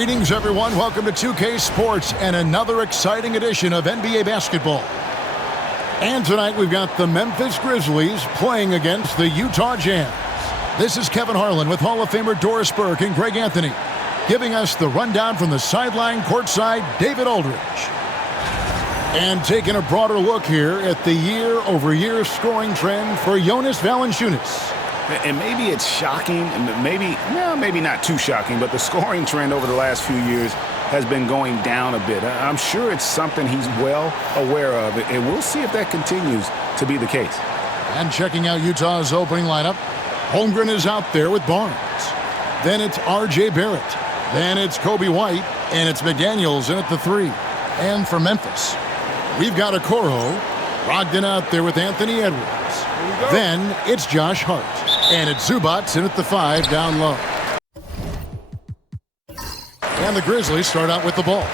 Greetings, everyone. Welcome to 2K Sports and another exciting edition of NBA basketball. And tonight we've got the Memphis Grizzlies playing against the Utah Jazz. This is Kevin Harlan with Hall of Famer Doris Burke and Greg Anthony, giving us the rundown from the sideline courtside, David Aldridge. And taking a broader look here at the year-over-year scoring trend for Jonas Valanciunas. And maybe it's shocking, maybe not too shocking, but the scoring trend over the last few years has been going down a bit. I'm sure it's something he's well aware of, and we'll see if that continues to be the case. And checking out Utah's opening lineup, Holmgren is out there with Barnes. Then it's R.J. Barrett. Then it's Kobe White, and it's McDaniels in at the 3. And for Memphis, we've got Okoro, Brogdon out there with Anthony Edwards. Then it's Josh Hart. And it's Zubac in at the 5 down low. And the Grizzlies start out with the ball.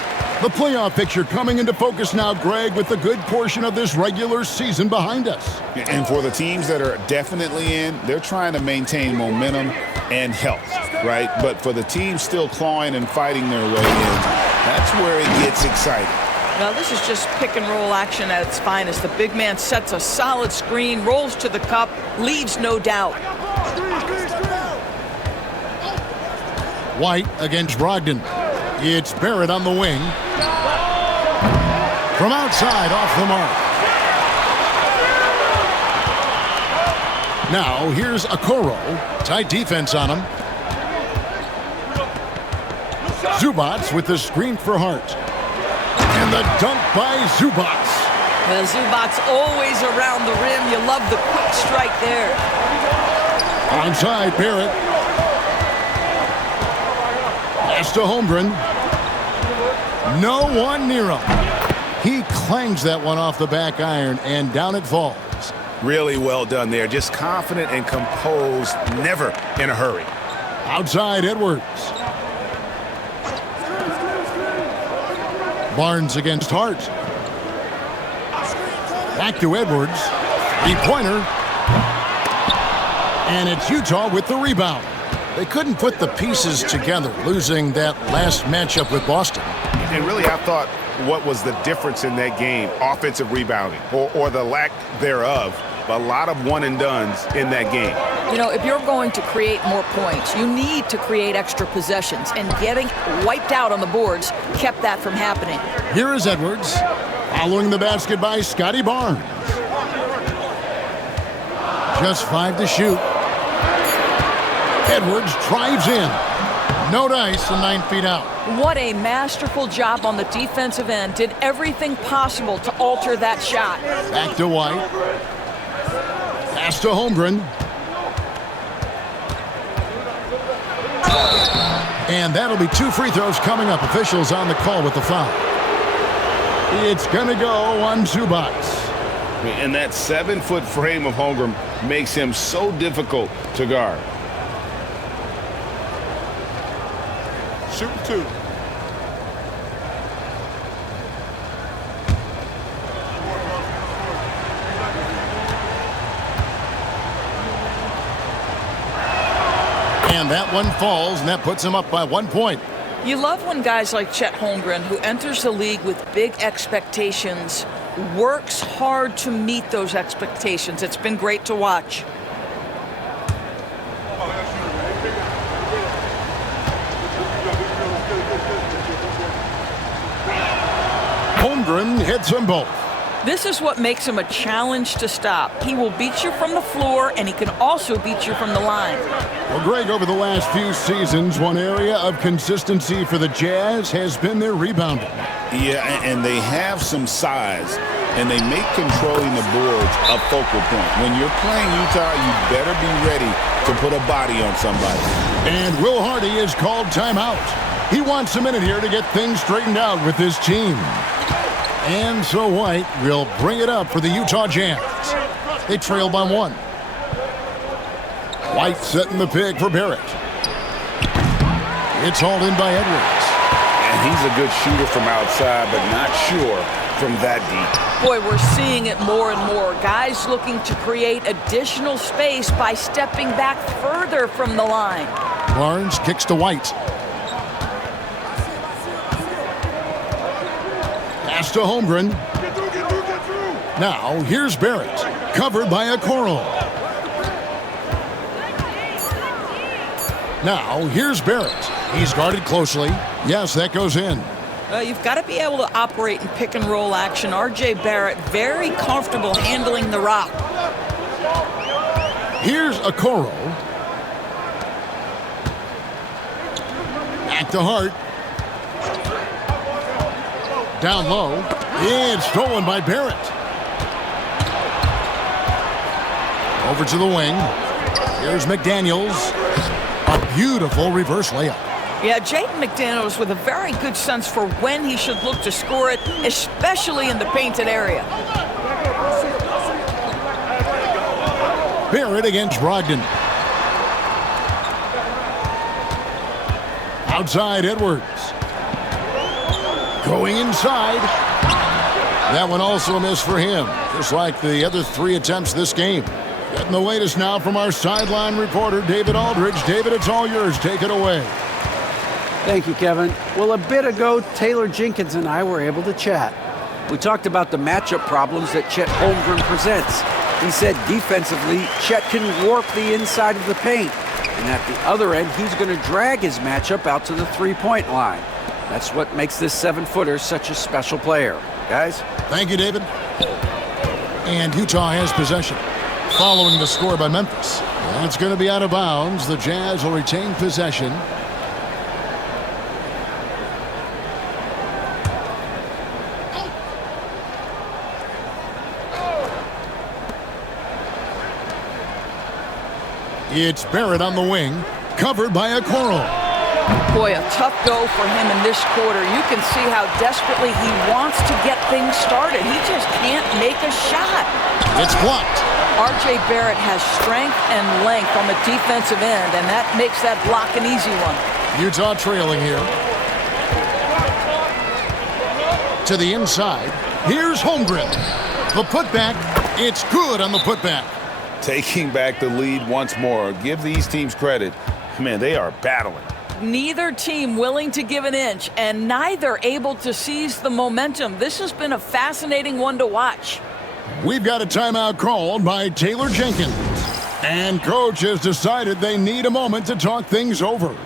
The playoff picture coming into focus now, Greg, with a good portion of this regular season behind us. And for the teams that are definitely in, they're trying to maintain momentum and health, right? But for the teams still clawing and fighting their way in, that's where it gets exciting. Now this is just pick-and-roll action at its finest. The big man sets a solid screen, rolls to the cup, leaves no doubt. White against Brogdon. It's Barrett on the wing. From outside, off the mark. Now here's Okoro. Tight defense on him. Zubac with the screen for Hart. And the dunk by Zubac. Well, Zubac's always around the rim. You love the quick strike there. Onside, Barrett. Pass to Holmgren. No one near him. He clangs that one off the back iron, and down it falls. Really well done there. Just confident and composed, never in a hurry. Outside, Edwards. Barnes against Hart. Back to Edwards. Three-pointer. And it's Utah with the rebound. They couldn't put the pieces together, losing that last matchup with Boston. And really, I thought what was the difference in that game? Offensive rebounding, or the lack thereof. A lot of one-and-dones in that game. You know, if you're going to create more points, you need to create extra possessions. And getting wiped out on the boards kept that from happening. Here is Edwards, following the basket by Scotty Barnes. Just 5 to shoot. Edwards drives in. No dice and 9 feet out. What a masterful job on the defensive end. Did everything possible to alter that shot. Back to White. Pass to Holmgren. And that'll be 2 free throws coming up. Officials on the call with the foul. It's going to go on Zubac. And that 7-foot frame of Holmgren makes him so difficult to guard. Shoot 2. And that one falls, and that puts him up by 1 point. You love when guys like Chet Holmgren, who enters the league with big expectations, works hard to meet those expectations. It's been great to watch. Holmgren hits them both. This is what makes him a challenge to stop. He will beat you from the floor, and he can also beat you from the line. Well, Greg, over the last few seasons, one area of consistency for the Jazz has been their rebounding. Yeah, and they have some size, and they make controlling the boards a focal point. When you're playing Utah, you better be ready to put a body on somebody. And Will Hardy is called timeout. He wants a minute here to get things straightened out with his team. And so White will bring it up for the Utah Jazz. They trail by 1. White setting the pick for Barrett. It's hauled in by Edwards. And he's a good shooter from outside, but not sure from that deep. Boy, we're seeing it more and more. Guys looking to create additional space by stepping back further from the line. Barnes kicks to White. to Holmgren. Get through, get through, get through. Now, here's Barrett. Covered by a Coral. Now, here's Barrett. He's guarded closely. Yes, that goes in. You've got to be able to operate in pick-and-roll action. R.J. Barrett, very comfortable handling the rock. Here's a Coral. Back to Hart. Down low. It's stolen by Barrett. Over to the wing. Here's McDaniels. A beautiful reverse layup. Yeah, Jaden McDaniels with a very good sense for when he should look to score it, especially in the painted area. Barrett against Brogdon. Outside Edwards. Going inside. That one also a miss for him, just like the other 3 attempts this game. Getting the latest now from our sideline reporter, David Aldridge. David, it's all yours. Take it away. Thank you, Kevin. Well, a bit ago, Taylor Jenkins and I were able to chat. We talked about the matchup problems that Chet Holmgren presents. He said defensively, Chet can warp the inside of the paint. And at the other end, he's going to drag his matchup out to the three-point line. That's what makes this 7-footer such a special player. Guys? Thank you, David. And Utah has possession. Following the score by Memphis. That's going to be out of bounds. The Jazz will retain possession. It's Barrett on the wing, covered by a Coral. Boy, a tough go for him in this quarter. You can see how desperately he wants to get things started. He just can't make a shot. It's blocked. R.J. Barrett has strength and length on the defensive end, and that makes that block an easy one. Utah trailing here. To the inside. Here's Holmgren. The putback. It's good on the putback. Taking back the lead once more. Give these teams credit. Man, they are battling. Neither team willing to give an inch, and neither able to seize the momentum. This has been a fascinating one to watch. We've got a timeout called by Taylor Jenkins. And coach has decided they need a moment to talk things over.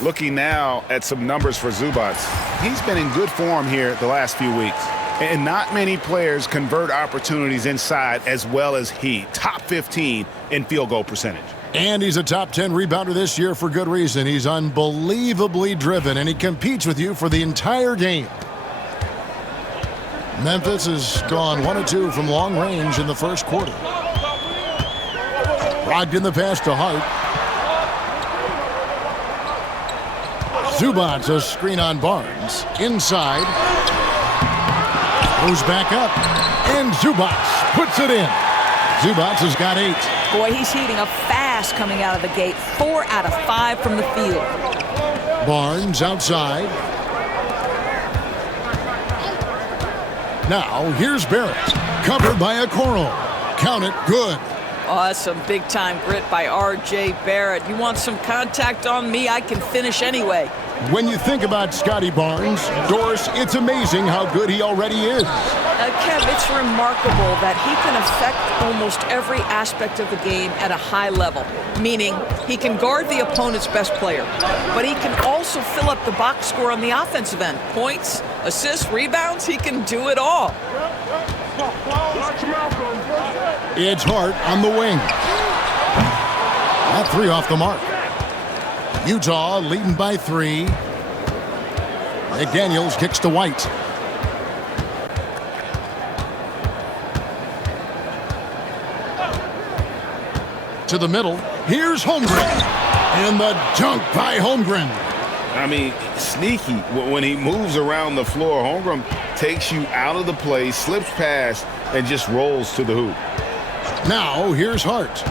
Looking now at some numbers for Zubac. He's been in good form here the last few weeks. And not many players convert opportunities inside as well as he. Top 15 in field goal percentage. And he's a top 10 rebounder this year for good reason. He's unbelievably driven, and he competes with you for the entire game. Memphis has gone 1 of 2 from long range in the first quarter. Brogdon the pass to Hart. Zubac, a screen on Barnes. Inside. Goes back up. And Zubac puts it in. Zubac has got 8. Boy, he's heating up fast coming out of the gate. 4 out of 5 from the field. Barnes outside. Now, here's Barrett. Covered by a Coral. Count it, good. Awesome big-time grit by R.J. Barrett. You want some contact on me? I can finish anyway. When you think about Scotty Barnes, Doris, it's amazing how good he already is. Kev, it's remarkable that he can affect almost every aspect of the game at a high level, meaning he can guard the opponent's best player, but he can also fill up the box score on the offensive end. Points, assists, rebounds, he can do it all. It's Hart on the wing. That three off the mark. Utah leading by 3. McDaniels kicks to White. To the middle. Here's Holmgren. And the dunk by Holmgren. I mean, sneaky. When he moves around the floor, Holmgren takes you out of the play, slips past, and just rolls to the hoop. Now, here's Hart.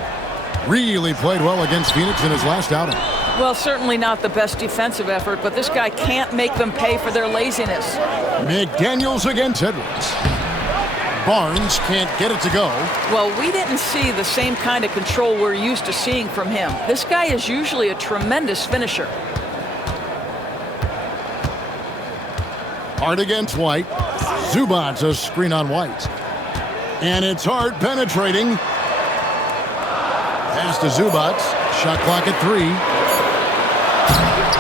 Really played well against Phoenix in his last outing. Well, certainly not the best defensive effort, but this guy can't make them pay for their laziness. McDaniels against Edwards. Barnes can't get it to go. Well, we didn't see the same kind of control we're used to seeing from him. This guy is usually a tremendous finisher. Hart against White. Zubac's a screen on White. And it's Hart penetrating. Pass to Zubac. Shot clock at 3.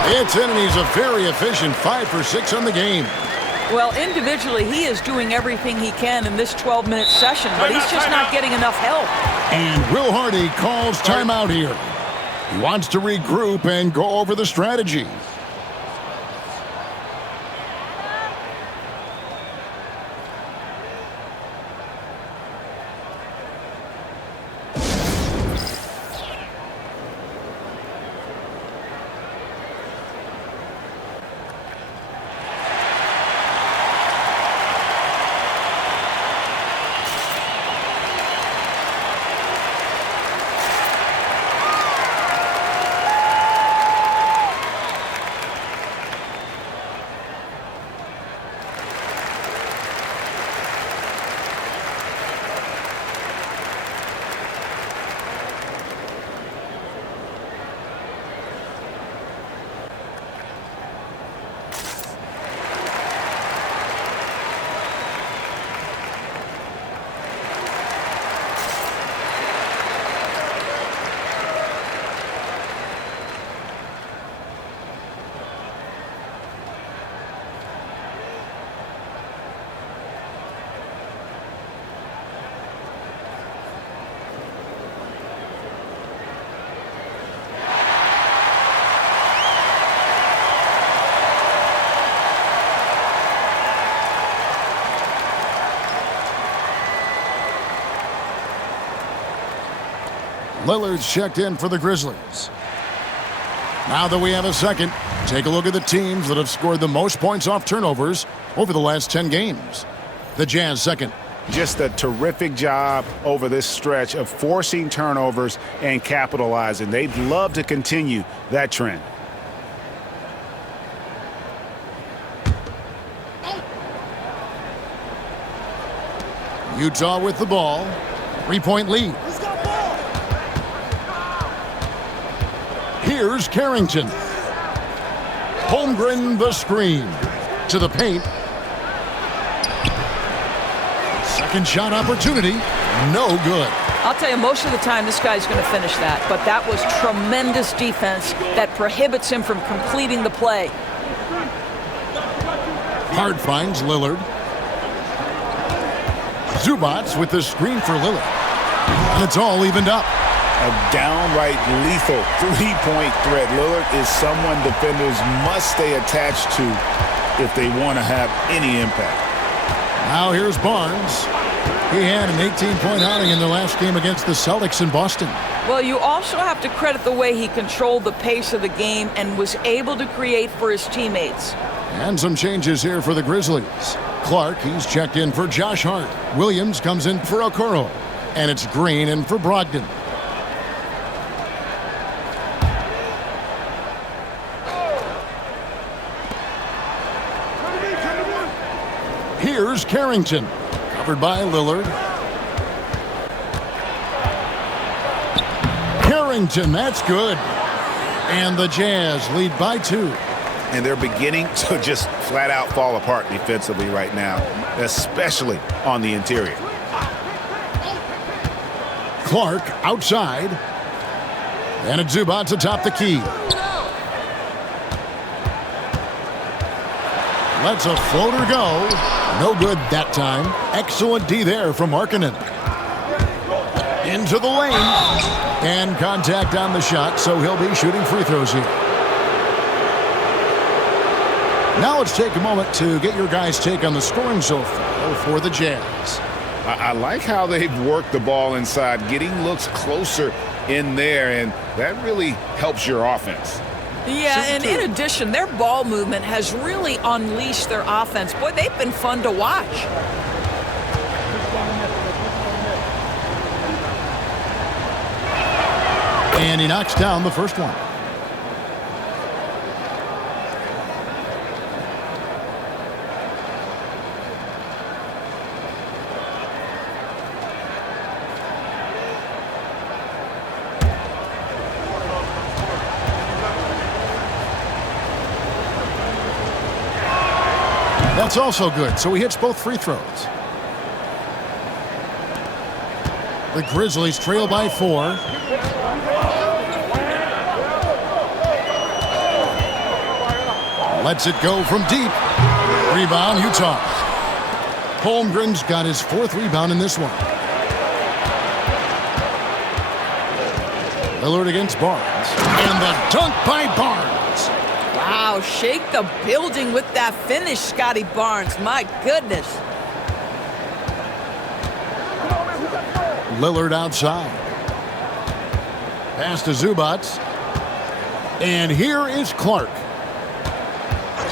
It's in, and he's a very efficient 5 for 6 on the game. Well, individually, he is doing everything he can in this 12-minute session, but he's just not getting enough help. And Will Hardy calls timeout here. He wants to regroup and go over the strategy. Lillard's checked in for the Grizzlies. Now that we have a second, take a look at the teams that have scored the most points off turnovers over the last 10 games. The Jazz second. Just a terrific job over this stretch of forcing turnovers and capitalizing. They'd love to continue that trend. Utah with the ball. 3-point lead. Here's Carrington. Holmgren the screen. To the paint. Second shot opportunity. No good. I'll tell you, most of the time this guy's going to finish that, but that was tremendous defense that prohibits him from completing the play. Hart finds Lillard. Zubac with the screen for Lillard. And it's all evened up. A downright lethal three-point threat. Lillard is someone defenders must stay attached to if they want to have any impact. Now here's Barnes. He had an 18-point outing in the last game against the Celtics in Boston. Well, you also have to credit the way he controlled the pace of the game and was able to create for his teammates. And some changes here for the Grizzlies. Clark, he's checked in for Josh Hart. Williams comes in for Okoro. And it's Green in for Brogdon. Here's Carrington. Covered by Lillard. Carrington, that's good. And the Jazz lead by 2. And they're beginning to just flat out fall apart defensively right now, especially on the interior. Clark outside. And it's Zubac atop the key. Lets a floater go. No good that time. Excellent D there from Markkanen. Into the lane. And contact on the shot, so he'll be shooting free throws here. Now let's take a moment to get your guys' take on the scoring so far for the Jazz. I like how they've worked the ball inside, getting looks closer in there, and that really helps your offense. Yeah, and in addition, their ball movement has really unleashed their offense. Boy, they've been fun to watch. And he knocks down the first one. That's also good, so he hits both free throws. The Grizzlies trail by 4. Lets it go from deep. Rebound, Utah. Holmgren's got his 4th rebound in this one. Lillard against Barnes. And the dunk by Barnes. Wow, shake the building with that finish, Scotty Barnes. My goodness. Lillard outside. Pass to Zubac. And here is Clark.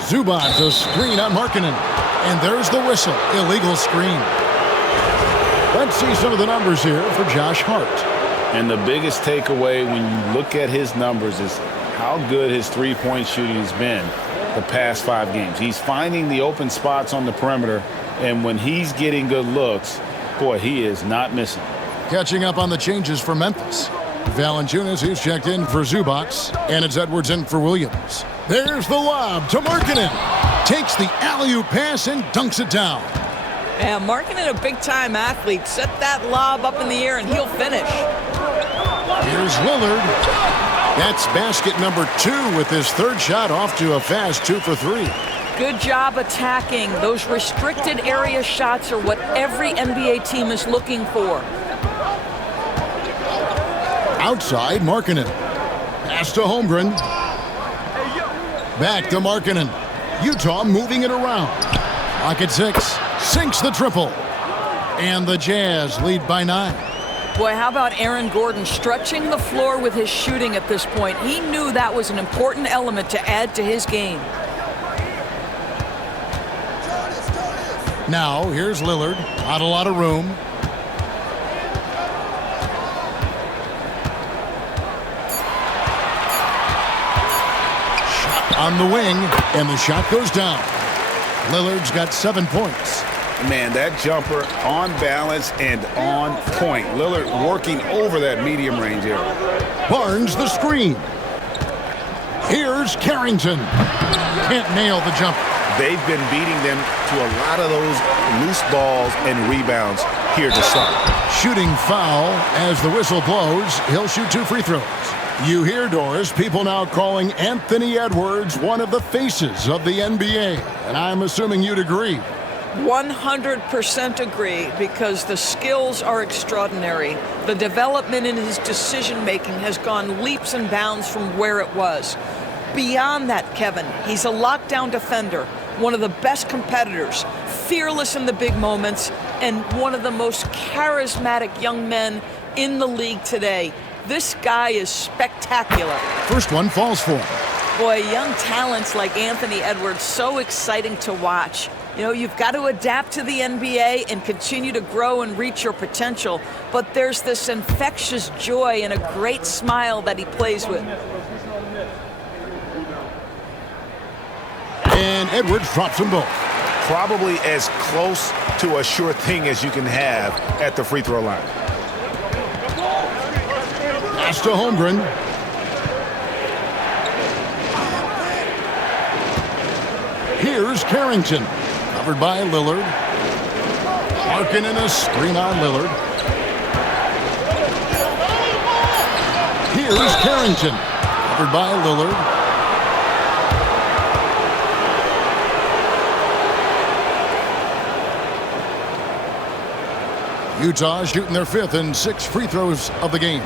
Zubac, a screen on Markkanen. And there's the whistle. Illegal screen. Let's see some of the numbers here for Josh Hart. And the biggest takeaway when you look at his numbers is how good his three-point shooting has been the past 5 games. He's finding the open spots on the perimeter, and when he's getting good looks, boy, he is not missing. Catching up on the changes for Memphis. Valanciunas, who's checked in for Zubac, and it's Edwards in for Williams. There's the lob to Markkanen. Takes the alley-oop pass and dunks it down. Yeah, Markkanen, a big-time athlete. Set that lob up in the air, and he'll finish. Here's Lillard. That's basket number 2 with his 3rd shot off to a fast 2 for 3. Good job attacking. Those restricted area shots are what every NBA team is looking for. Outside, Markkanen. Pass to Holmgren. Back to Markkanen. Utah moving it around. Clock at 6. Sinks the triple. And the Jazz lead by 9. Boy, how about Aaron Gordon stretching the floor with his shooting at this point? He knew that was an important element to add to his game. Now, here's Lillard. Not a lot of room. Shot on the wing, and the shot goes down. Lillard's got 7 points. Man, that jumper on balance and on point. Lillard working over that medium range area. Barnes the screen. Here's Carrington. Can't nail the jumper. They've been beating them to a lot of those loose balls and rebounds here to start. Shooting foul as the whistle blows. He'll shoot 2 free throws. You hear, Doris, people now calling Anthony Edwards one of the faces of the NBA. And I'm assuming you'd agree. 100% agree, because the skills are extraordinary. The development in his decision-making has gone leaps and bounds from where it was. Beyond that, Kevin, he's a lockdown defender, one of the best competitors, fearless in the big moments, and one of the most charismatic young men in the league today. This guy is spectacular. First one falls for him. Boy, young talents like Anthony Edwards, so exciting to watch. You know, you've got to adapt to the NBA and continue to grow and reach your potential. But there's this infectious joy and a great smile that he plays with. And Edwards drops them both. Probably as close to a sure thing as you can have at the free throw line. Pass to Holmgren. Here's Carrington. Covered by Lillard. Markkanen a screen on Lillard. Here's Carrington. Covered by Lillard. Utah shooting their 5th and 6 free throws of the game.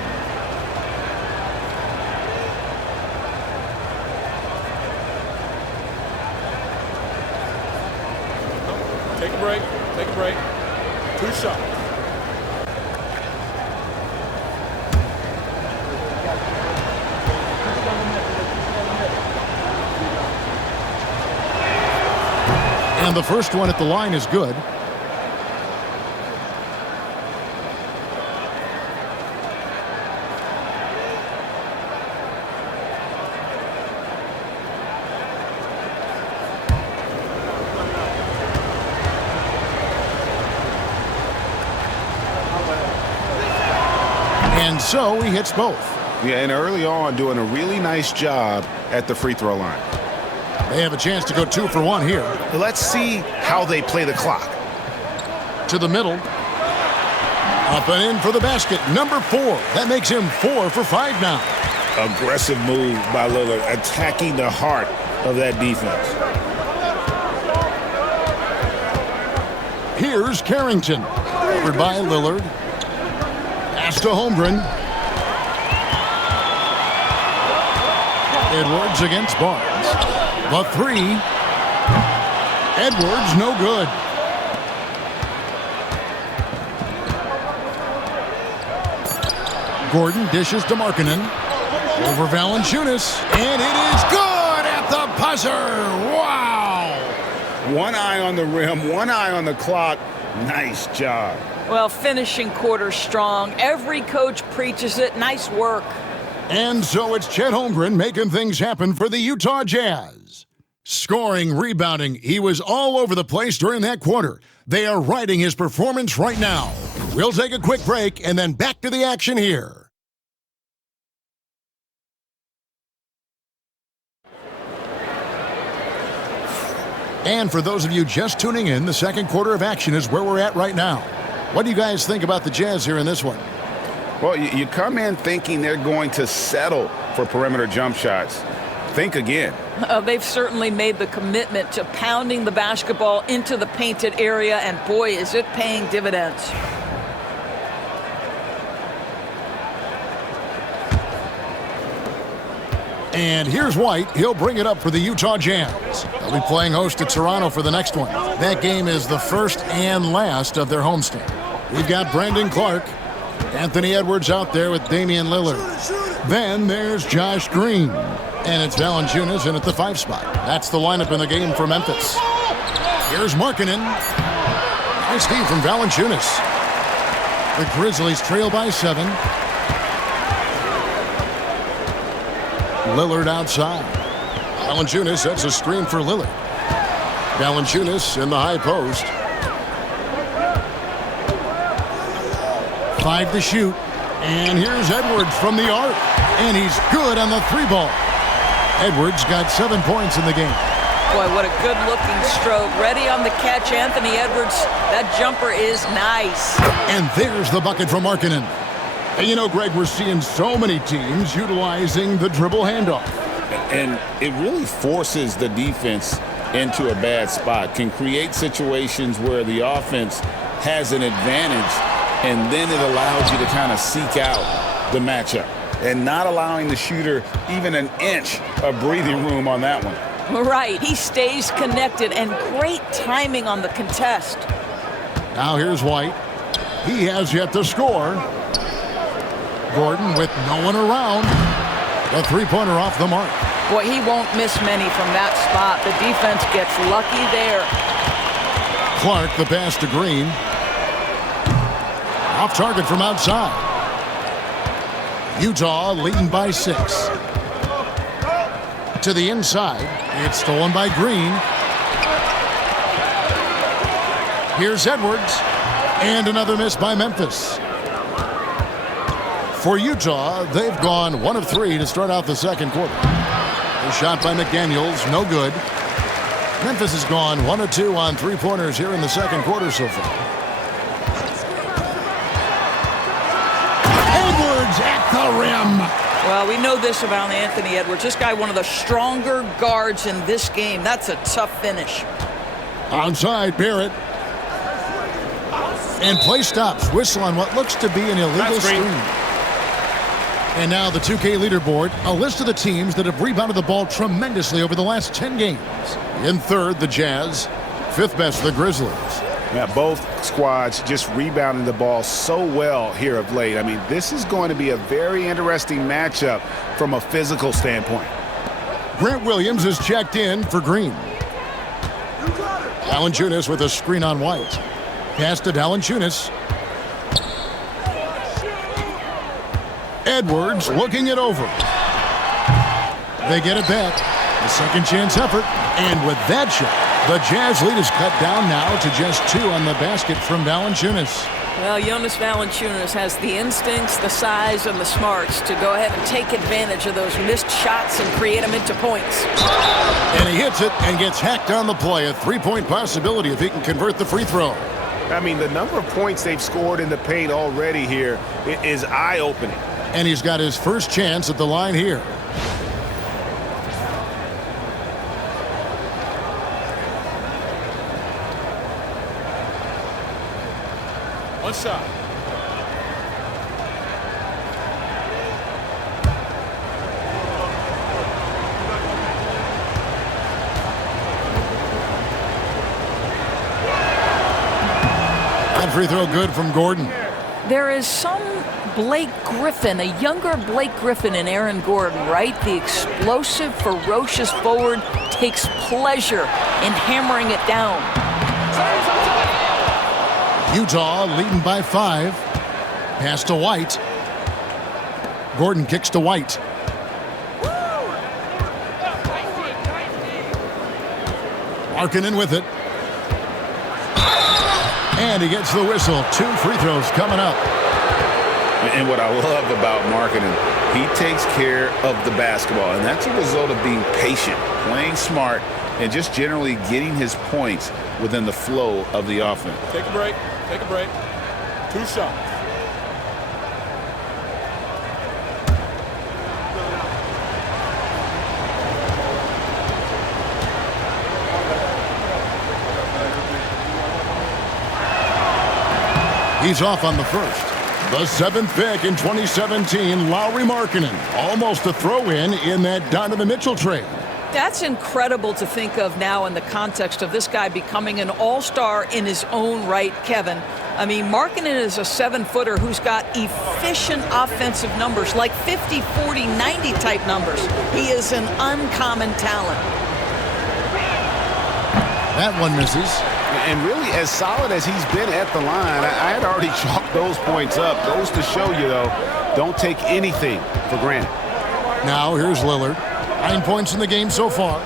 Take a break. Take a break. 2 shots. And the first one at the line is good. And so he hits both. Yeah, and early on doing a really nice job at the free throw line. They have a chance to go 2 for 1 here. Let's see how they play the clock. To the middle. Up and in for the basket. Number 4. That makes him 4 for 5 now. Aggressive move by Lillard, attacking the heart of that defense. Here's Carrington. Covered by Lillard. Pass to Holmgren. Edwards against Barnes. The 3. Edwards no good. Gordon dishes to Markkanen. Over Valanciunas. And it is good at the buzzer. Wow. One eye on the rim, one eye on the clock. Nice job. Well, finishing quarter strong. Every coach preaches it. Nice work. And so it's Chet Holmgren making things happen for the Utah Jazz. Scoring, rebounding, he was all over the place during that quarter. They are riding his performance right now. We'll take a quick break and then back to the action here. And for those of you just tuning in, the second quarter of action is where we're at right now. What do you guys think about the Jazz here in this one? Well, you come in thinking they're going to settle for perimeter jump shots. Think again. They've certainly made the commitment to pounding the basketball into the painted area, and boy, is it paying dividends. And here's White. He'll bring it up for the Utah Jazz. They'll be playing host to Toronto for the next one. That game is the first and last of their homestand. We've got Brandon Clark, Anthony Edwards out there with Damian Lillard. Then there's Josh Green. And it's Valanciunas in at the 5 spot. That's the lineup in the game for Memphis. Here's Markkanen. Nice D from Valanciunas. The Grizzlies trail by 7. Lillard outside. Valanciunas sets a screen for Lillard. Valanciunas in the high post. 5 to shoot. And here's Edwards from the arc. And he's good on the 3-ball. Edwards got 7 points in the game. Boy, what a good-looking stroke. Ready on the catch, Anthony Edwards. That jumper is nice. And there's the bucket from Markkanen. And you know, Greg, we're seeing so many teams utilizing the dribble handoff. And it really forces the defense into a bad spot, can create situations where the offense has an advantage, and then it allows you to kind of seek out the matchup. And not allowing the shooter even an inch of breathing room on that one. Right. He stays connected, and great timing on the contest. Now here's White. He has yet to score. Gordon with no one around. The 3-pointer off the mark. Boy, he won't miss many from that spot. The defense gets lucky there. Clark, the pass to Green. Off target from outside. Utah leading by 6. To the inside. It's stolen by Green. Here's Edwards. And another miss by Memphis. For Utah, they've gone 1 of 3 to start out the second quarter. A shot by McDaniels, no good. Memphis has gone 1 of 2 on three-pointers here in the second quarter so far. Edwards at the rim. Well, we know this about Anthony Edwards. This guy, one of the stronger guards in this game. That's a tough finish. Onside, Barrett. And play stops. Whistle on what looks to be an illegal screen. And now the 2K leaderboard, a list of the teams that have rebounded the ball tremendously over the last 10 games. In third, the Jazz. Fifth best, the Grizzlies. Yeah, both squads just rebounding the ball so well here of late. I mean, this is going to be a very interesting matchup from a physical standpoint. Grant Williams is checked in for Green. Valanciunas with a screen on White. Pass to Valanciunas. Edwards looking it over. They get it back. A second chance effort. And with that shot, the Jazz lead is cut down now to just 2 on the basket from Valanciunas. Well, Jonas Valanciunas has the instincts, the size, and the smarts to go ahead and take advantage of those missed shots and create them into points. And he hits it and gets hacked on the play. A three-point possibility if he can convert the free throw. I mean, the number of points they've scored in the paint already here is eye-opening. And he's got his first chance at the line here. One shot. That free throw good from Gordon. There is some Blake Griffin, a younger Blake Griffin in Aaron Gordon, right? The explosive, ferocious forward takes pleasure in hammering it down. Utah leading by 5. Pass to White. Gordon kicks to White. Markkanen with it. And he gets the whistle. 2 free throws coming up. And what I love about Markkanen, he takes care of the basketball. And that's a result of being patient, playing smart, and just generally getting his points within the flow of the offense. Take a break. Take a break. 2 shots. He's off on the first. The 7th pick in 2017, Lauri Markkanen. Almost a throw-in in that Donovan Mitchell trade. That's incredible to think of now in the context of this guy becoming an all-star in his own right, Kevin. I mean, Markkanen is a 7-footer who's got efficient offensive numbers, like 50, 40, 90 type numbers. He is an uncommon talent. That one misses. And really, as solid as he's been at the line, I had already chalked those points up. Goes to show you, though, don't take anything for granted. Now here's Lillard. 9 points in the game so far.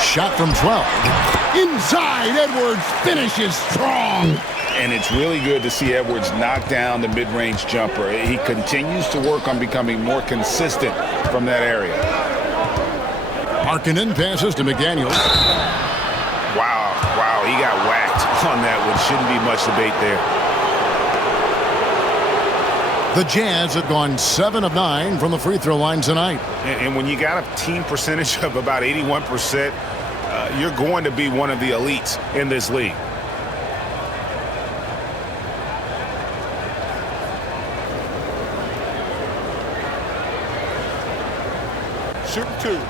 Shot from 12. Inside, Edwards finishes strong. And it's really good to see Edwards knock down the mid-range jumper. He continues to work on becoming more consistent from that area. Markkanen passes to McDaniels. Wow, he got whacked on that one. Shouldn't be much debate there. The Jazz have gone 7 of 9 from the free throw line tonight. And when you got a team percentage of about 81%, you're going to be one of the elites in this league. Shooting 2.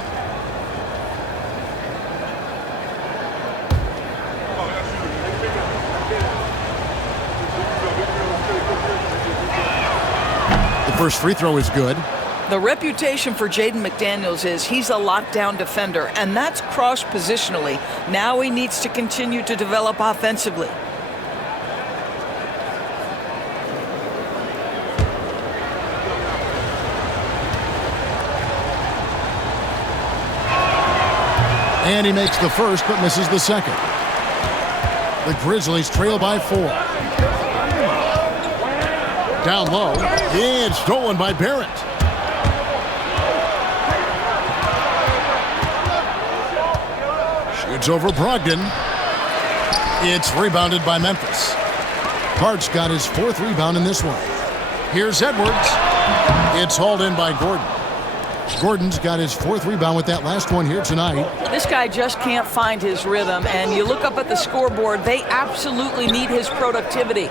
First free throw is good. The reputation for Jaden McDaniels is he's a lockdown defender, and that's cross-positionally. Now he needs to continue to develop offensively. And he makes the first but misses the second. The Grizzlies trail by 4. Down low. It's stolen by Barrett. Shoots over Brogdon. It's rebounded by Memphis. Hart's got his 4th rebound in this one. Here's Edwards. It's hauled in by Gordon. Gordon's got his 4th rebound with that last one here tonight. This guy just can't find his rhythm, and you look up at the scoreboard, they absolutely need his productivity.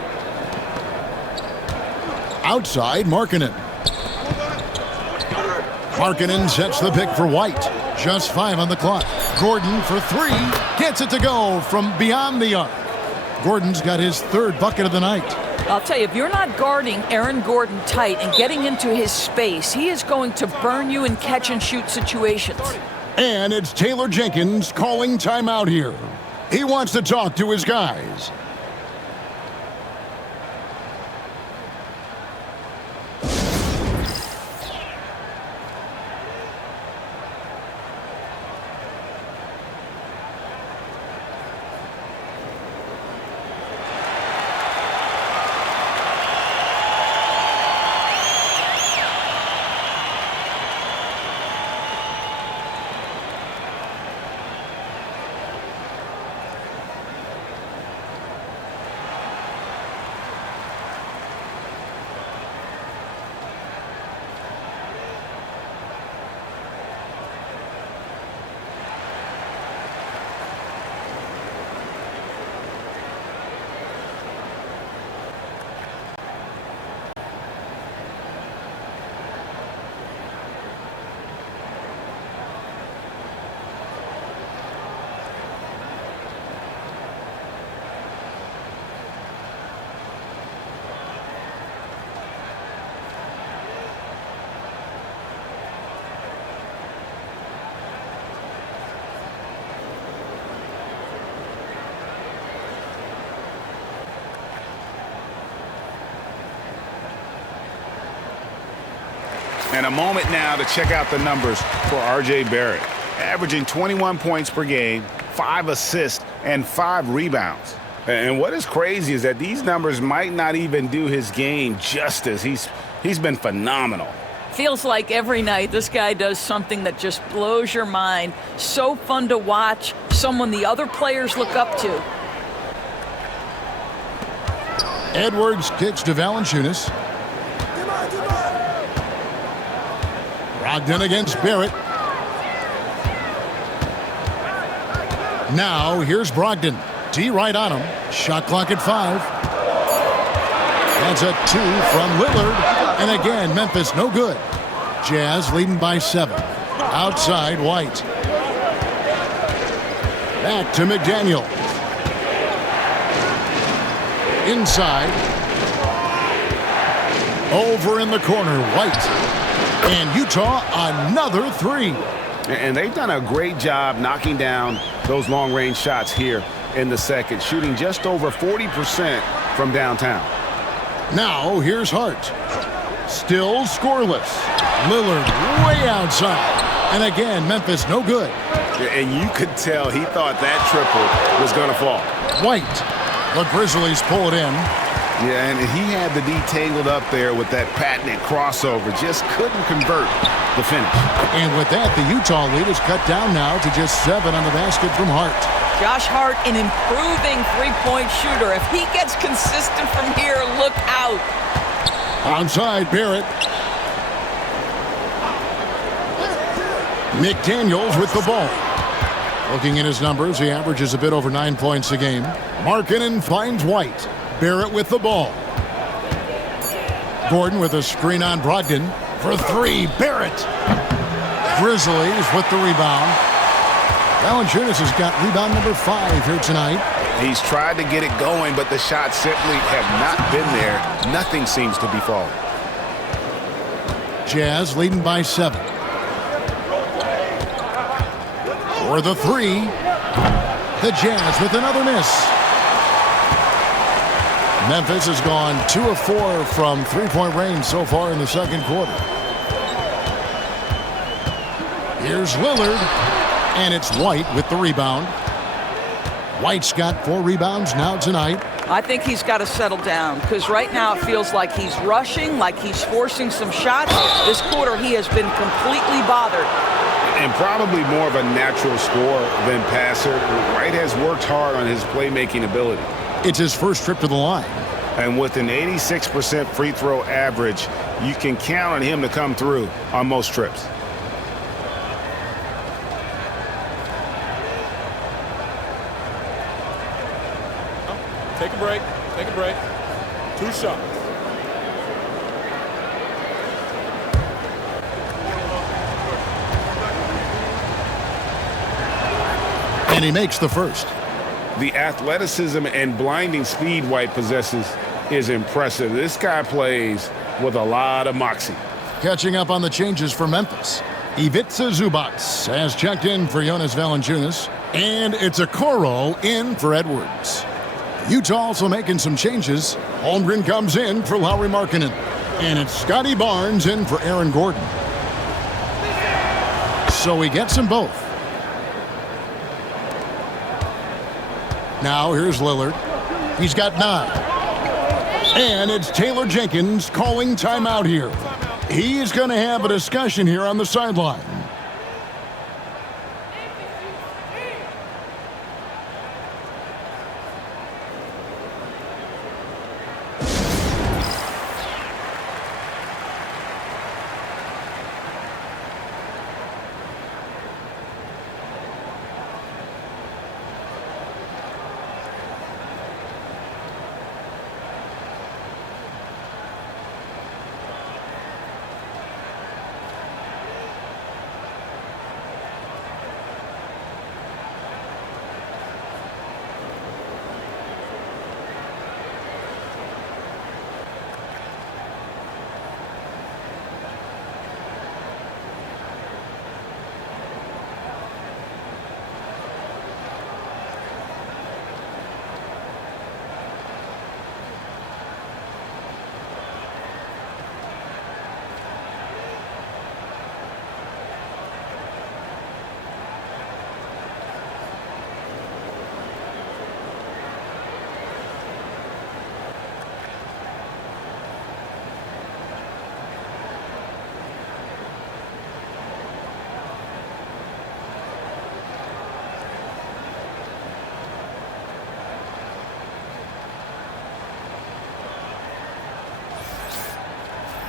Outside, Markkanen. Markkanen sets the pick for White. Just 5 on the clock. Gordon for 3. Gets it to go from beyond the arc. Gordon's got his 3rd bucket of the night. I'll tell you, if you're not guarding Aaron Gordon tight and getting into his space, he is going to burn you in catch-and-shoot situations. And it's Taylor Jenkins calling timeout here. He wants to talk to his guys. And a moment now to check out the numbers for R.J. Barrett. Averaging 21 points per game, 5 assists, and 5 rebounds. And what is crazy is that these numbers might not even do his game justice. He's been phenomenal. Feels like every night this guy does something that just blows your mind. So fun to watch, someone the other players look up to. Edwards kicks to Valanciunas. Brogdon against Barrett. Now here's Brogdon. D right on him. Shot clock at 5. That's a 2 from Lillard. And again, Memphis no good. Jazz leading by 7. Outside, White. Back to McDaniel. Inside. Over in the corner, White. And Utah, another 3. And they've done a great job knocking down those long-range shots here in the second, shooting just over 40% from downtown. Now, here's Hart. Still scoreless. Lillard way outside. And again, Memphis no good. And you could tell he thought that triple was going to fall. White. The Grizzlies pull it in. Yeah, and he had the D tangled up there with that patented crossover. Just couldn't convert the finish. And with that, the Utah lead is cut down now to just 7 on the basket from Hart. Josh Hart, an improving three-point shooter. If he gets consistent from here, look out. Onside, Barrett. McDaniels with the ball. Looking at his numbers, he averages a bit over 9 points a game. Markkanen finds White. Barrett with the ball. Gordon with a screen on Brogdon. For 3, Barrett. Grizzlies with the rebound. Valanciunas has got rebound number 5 here tonight. He's tried to get it going, but the shots simply have not been there. Nothing seems to be falling. Jazz leading by 7. For the 3. The Jazz with another miss. Memphis has gone 2 of 4 from three-point range so far in the second quarter. Here's Lillard, and it's White with the rebound. White's got 4 rebounds now tonight. I think he's got to settle down because right now it feels like he's rushing, like he's forcing some shots. This quarter he has been completely bothered. And probably more of a natural scorer than passer. Wright has worked hard on his playmaking ability. It's his first trip to the line. And with an 86% free throw average, you can count on him to come through on most trips. Take a break. Take a break. 2 shots. And he makes the first. The athleticism and blinding speed White possesses is impressive. This guy plays with a lot of moxie. Catching up on the changes for Memphis. Ivica Zubac has checked in for Jonas Valanciunas. And it's Okoro in for Edwards. Utah also making some changes. Holmgren comes in for Lauri Markkanen. And it's Scotty Barnes in for Aaron Gordon. So he gets them both. Now here's Lillard. He's got 9. And it's Taylor Jenkins calling timeout here. He's going to have a discussion here on the sideline.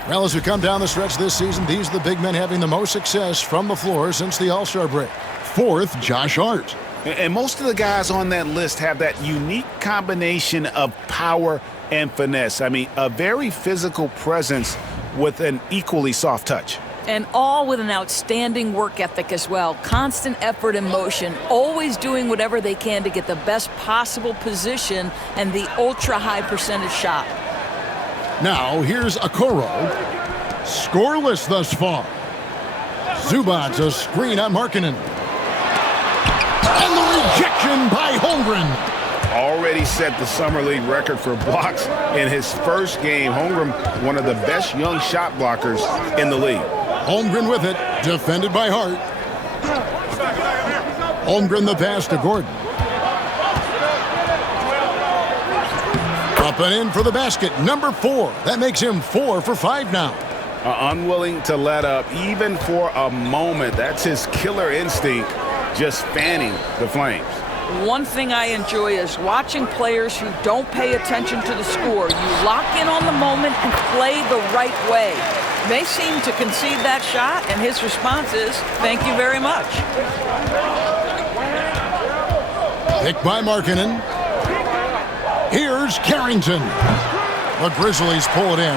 Well, as we come down the stretch this season, these are the big men having the most success from the floor since the All-Star break. 4th, Josh Hart. And most of the guys on that list have that unique combination of power and finesse. I mean, a very physical presence with an equally soft touch. And all with an outstanding work ethic as well. Constant effort and motion, always doing whatever they can to get the best possible position and the ultra-high percentage shot. Now, here's Okoro. Scoreless thus far. Zubac, a screen on Markkanen. And the rejection by Holmgren. Already set the Summer League record for blocks in his first game. Holmgren, one of the best young shot blockers in the league. Holmgren with it, defended by Hart. Holmgren the pass to Gordon. Up and in for the basket, number 4. That makes him 4 for 5 now. Unwilling to let up even for a moment. That's his killer instinct, just fanning the flames. One thing I enjoy is watching players who don't pay attention to the score. You lock in on the moment and play the right way. They seem to concede that shot, and his response is, thank you very much. Picked by Markkanen. Here's Carrington. The Grizzlies pull it in.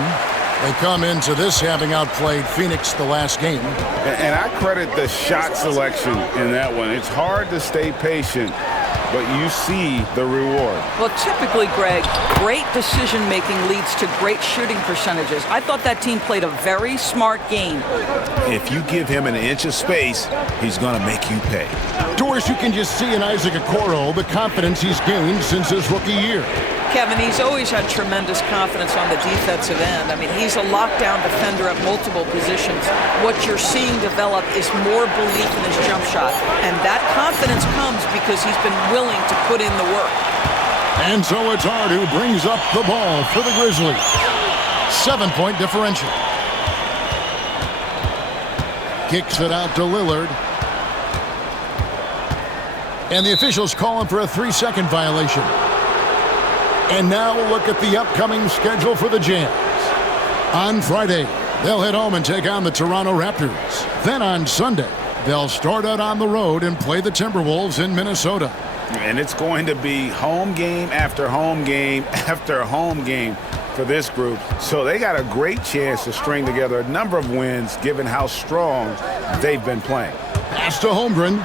They come into this having outplayed Phoenix the last game. And I credit the shot selection in that one. It's hard to stay patient, but you see the reward. Well, typically, Greg, great decision-making leads to great shooting percentages. I thought that team played a very smart game. If you give him an inch of space, he's going to make you pay. Doris, you can just see in Isaac Okoro the confidence he's gained since his rookie year. Kevin, he's always had tremendous confidence on the defensive end. I mean, he's a lockdown defender at multiple positions. What you're seeing develop is more belief in his jump shot. And that confidence comes because he's been willing to put in the work. And so it's Hart who brings up the ball for the Grizzlies. 7-point differential. Kicks it out to Lillard. And the officials call him for a 3-second violation. And now we'll look at the upcoming schedule for the Jazz. On Friday, they'll head home and take on the Toronto Raptors. Then on Sunday, they'll start out on the road and play the Timberwolves in Minnesota. And it's going to be home game after home game after home game for this group. So they got a great chance to string together a number of wins given how strong they've been playing. Pass to Holmgren.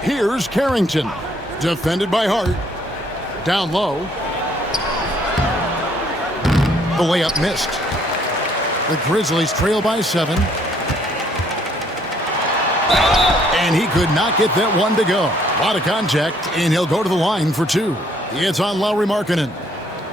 Here's Carrington. Defended by Hart. Down low. The layup missed. The Grizzlies trail by 7. And he could not get that one to go. A lot of contact, and he'll go to the line for 2. It's on Lauri Markkanen.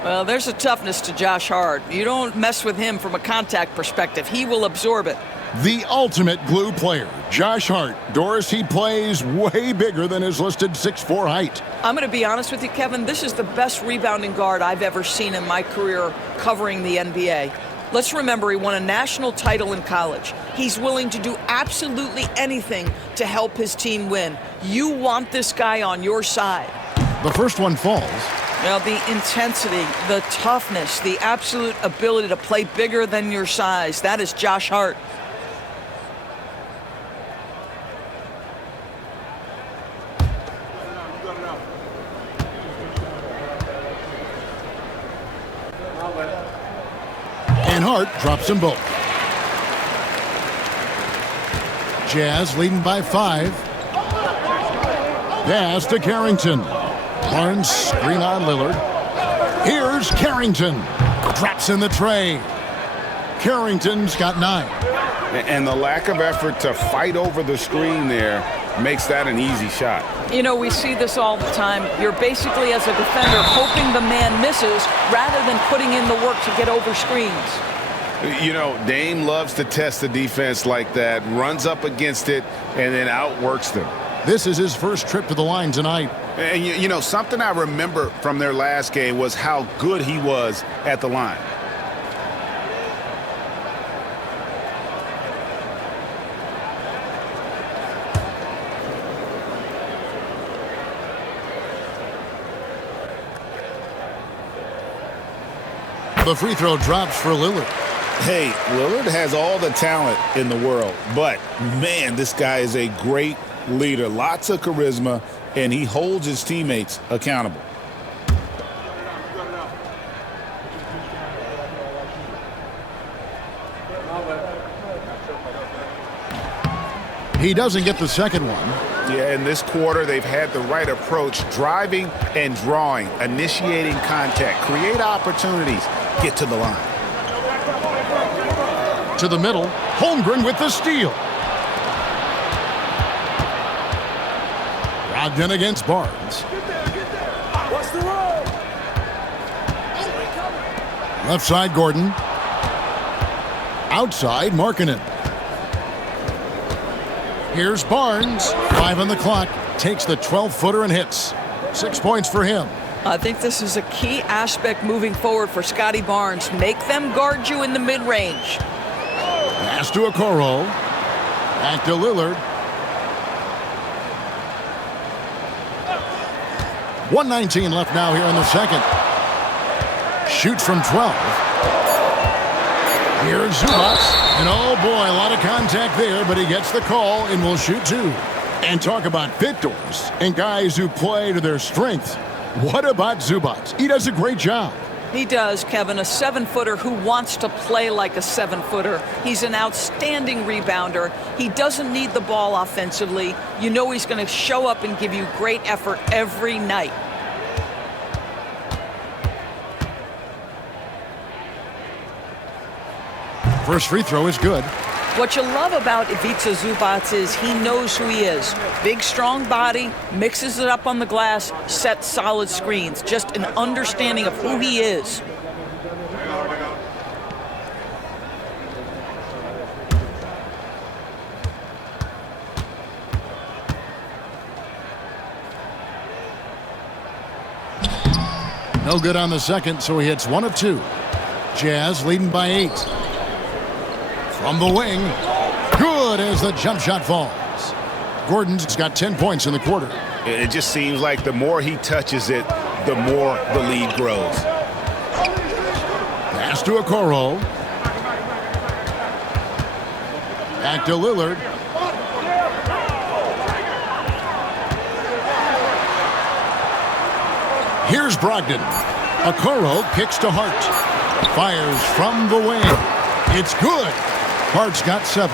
Well, there's a toughness to Josh Hart. You don't mess with him from a contact perspective. He will absorb it. The ultimate glue player, Josh Hart. Doris, he plays way bigger than his listed 6'4" height. I'm going to be honest with you, Kevin. This is the best rebounding guard I've ever seen in my career covering the NBA. Let's remember he won a national title in college. He's willing to do absolutely anything to help his team win. You want this guy on your side. The first one falls. Now, the intensity, the toughness, the absolute ability to play bigger than your size, that is Josh Hart. And Hart drops them both. Jazz leading by 5. Pass to Carrington. Barnes screen on Lillard. Here's Carrington. Drops in the tray. Carrington's got 9. And the lack of effort to fight over the screen there makes that an easy shot. You know, we see this all the time. You're basically, as a defender, hoping the man misses rather than putting in the work to get over screens. You know, Dame loves to test the defense like that, runs up against it, and then outworks them. This is his first trip to the line tonight. And, you know, something I remember from their last game was how good he was at the line. The free throw drops for Lillard. Hey, Lillard has all the talent in the world, but, man, this guy is a great leader. Lots of charisma, and he holds his teammates accountable. He doesn't get the second one. Yeah, in this quarter, they've had the right approach, driving and drawing, initiating contact, create opportunities, get to the line. To the middle, Holmgren with the steal. Brogdon against Barnes. What's the roll? Left side, Gordon. Outside, Markkanen. Here's Barnes. 5 on the clock. Takes the 12-footer and hits. 6 points for him. I think this is a key aspect moving forward for Scotty Barnes. Make them guard you in the mid-range. Pass to Okoro. Back to Lillard. 1:19 left now here in the second. Shoots from 12. Here's Zubac. And oh boy, a lot of contact there, but he gets the call and will shoot 2. And talk about fit doors and guys who play to their strengths. What about Zubac? He does a great job. He does, Kevin, a 7-footer who wants to play like a 7-footer. He's an outstanding rebounder. He doesn't need the ball offensively. You know he's going to show up and give you great effort every night. First free throw is good. What you love about Ivica Zubac is he knows who he is. Big, strong body, mixes it up on the glass, sets solid screens. Just an understanding of who he is. No good on the second, so he hits 1 of 2. Jazz leading by 8. From the wing, good as the jump shot falls. Gordon's got 10 points in the quarter. It just seems like the more he touches it, the more the lead grows. Pass to Okoro. Back to Lillard. Here's Brogdon. Okoro kicks to Hart. Fires from the wing. It's good. Hart's got 7.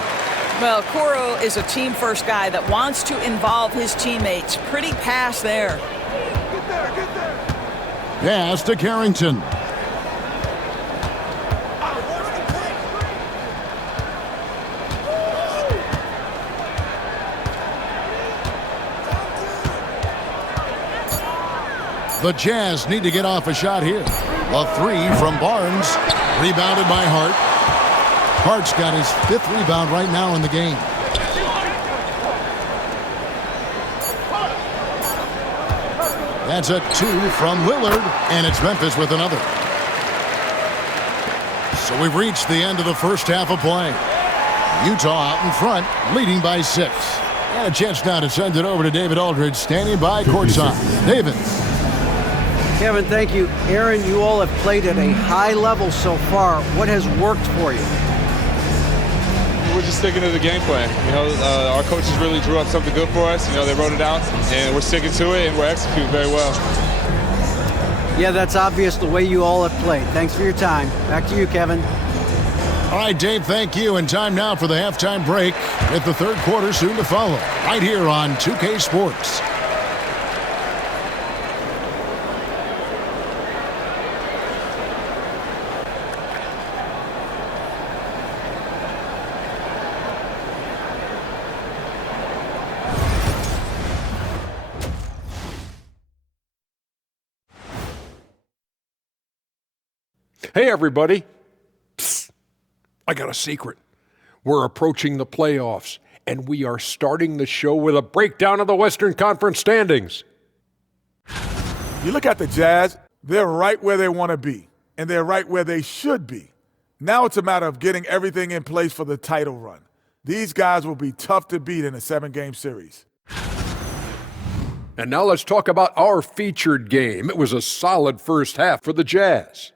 Well, Okoro is a team-first guy that wants to involve his teammates. Pretty pass there. Pass to Carrington. The Jazz need to get off a shot here. A 3 from Barnes. Rebounded by Hart. Hart's got his 5th rebound right now in the game. That's a 2 from Lillard, and it's Memphis with another. So we've reached the end of the first half of play. Utah out in front, leading by 6. And a chance now to send it over to David Aldridge, standing by courtside. David. Kevin, thank you. Aaron, you all have played at a high level so far. What has worked for you? We're just sticking to the game plan. Our coaches really drew up something good for us. They wrote it out, and we're sticking to it, and we're executing very well. Yeah, that's obvious the way you all have played. Thanks for your time. Back to you, Kevin. All right, Dave, thank you. And time now for the halftime break with the third quarter soon to follow right here on 2K Sports. Hey, everybody. Psst. I got a secret. We're approaching the playoffs, and we are starting the show with a breakdown of the Western Conference standings. You look at the Jazz, they're right where they want to be, and they're right where they should be. Now it's a matter of getting everything in place for the title run. These guys will be tough to beat in a 7-game series. And now let's talk about our featured game. It was a solid first half for the Jazz.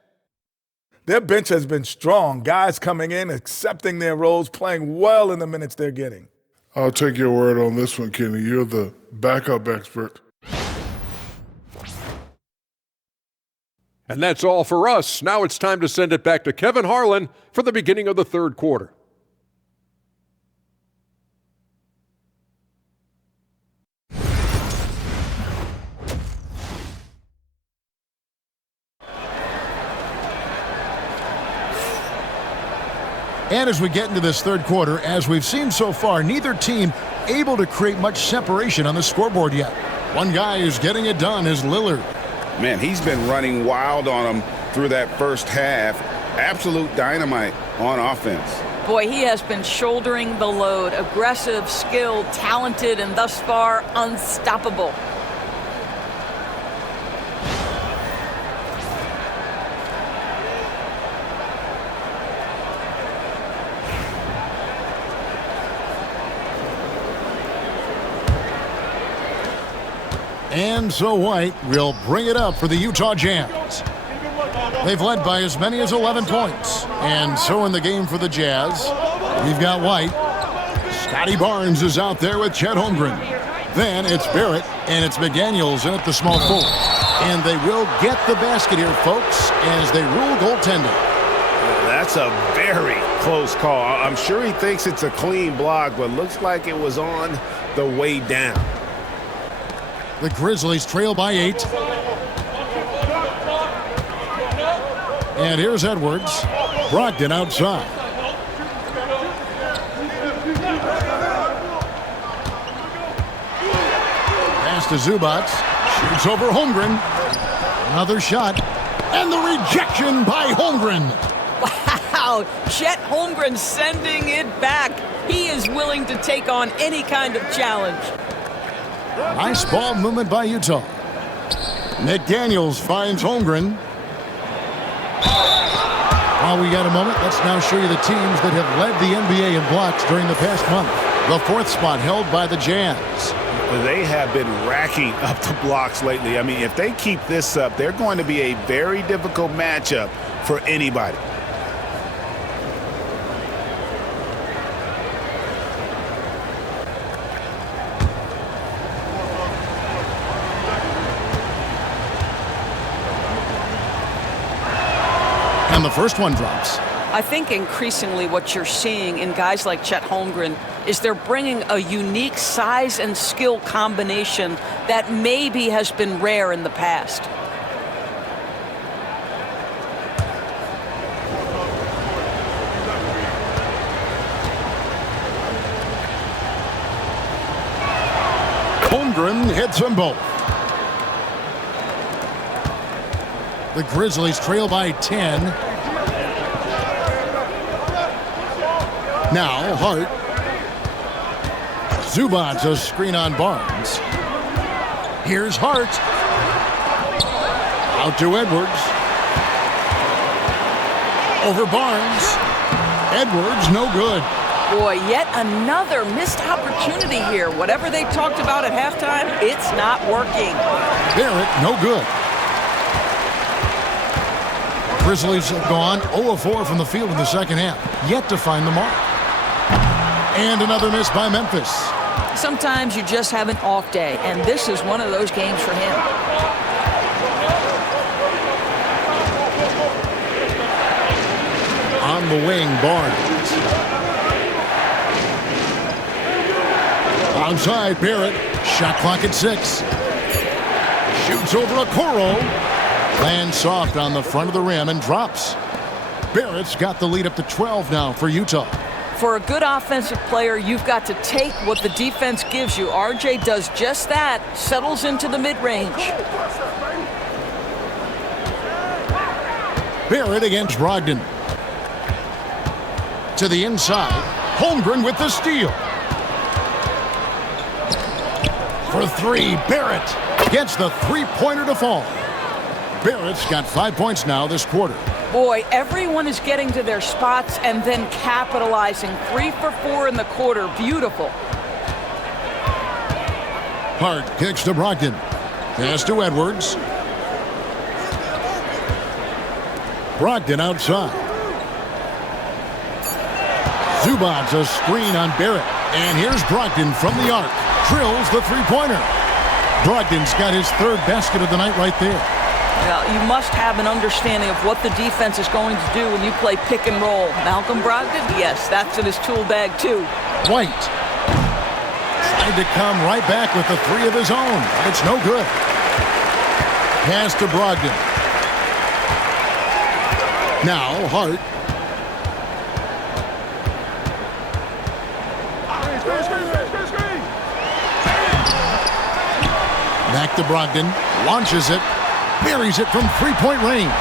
Their bench has been strong. Guys coming in, accepting their roles, playing well in the minutes they're getting. I'll take your word on this one, Kenny. You're the backup expert. And that's all for us. Now it's time to send it back to Kevin Harlan for the beginning of the third quarter. And as we get into this third quarter, as we've seen so far, neither team able to create much separation on the scoreboard yet. One guy who's getting it done is Lillard. Man, he's been running wild on them through that first half. Absolute dynamite on offense. Boy, he has been shouldering the load. Aggressive, skilled, talented, and thus far unstoppable. And so White will bring it up for the Utah Jazz. They've led by as many as 11 points. And so in the game for the Jazz, we've got White. Scotty Barnes is out there with Chet Holmgren. Then it's Barrett and it's McDaniels in at the small forward. And they will get the basket here, folks, as they rule goaltending. That's a very close call. I'm sure he thinks it's a clean block, but looks like it was on the way down. The Grizzlies trail by 8. And here's Edwards. Brogdon outside. Pass to Zubac. Shoots over Holmgren. Another shot. And the rejection by Holmgren. Wow, Chet Holmgren sending it back. He is willing to take on any kind of challenge. Nice ball movement by Utah. McDaniels finds Holmgren. While we got a moment, let's now show you the teams that have led the NBA in blocks during the past month. The 4th spot held by the Jazz. They have been racking up the blocks lately. I mean, if they keep this up, they're going to be a very difficult matchup for anybody. And the first one drops. I think increasingly what you're seeing in guys like Chet Holmgren is they're bringing a unique size and skill combination that maybe has been rare in the past. Holmgren hits them both. The Grizzlies trail by 10. Now Hart. Zubac's a screen on Barnes. Here's Hart. Out to Edwards. Over Barnes. Edwards, no good. Boy, yet another missed opportunity here. Whatever they talked about at halftime, it's not working. Barrett, no good. Grizzlies have gone 0 of 4 from the field in the second half. Yet to find the mark. And another miss by Memphis. Sometimes you just have an off day, and this is one of those games for him. On the wing, Barnes. Outside, Barrett. Shot clock at 6. Shoots over Okoro. Lands soft on the front of the rim and drops. Barrett's got the lead up to 12 now for Utah. For a good offensive player, you've got to take what the defense gives you. RJ does just that, settles into the mid-range. Barrett against Brogdon. To the inside. Holmgren with the steal. For 3, Barrett gets the three-pointer to fall. Barrett's got 5 points now this quarter. Boy, everyone is getting to their spots and then capitalizing. 3 for 4 in the quarter. Beautiful. Hart kicks to Brogdon. Pass to Edwards. Brogdon outside. Zubac's a screen on Barrett. And here's Brogdon from the arc. Drills the three-pointer. Brogdon's got his 3rd basket of the night right there. Well, you must have an understanding of what the defense is going to do when you play pick and roll. Malcolm Brogdon, yes, that's in his tool bag too. White tried to come right back with the 3 of his own. It's no good. Pass to Brogdon. Now Hart. Back to Brogdon. Launches it. Buries it from three-point range.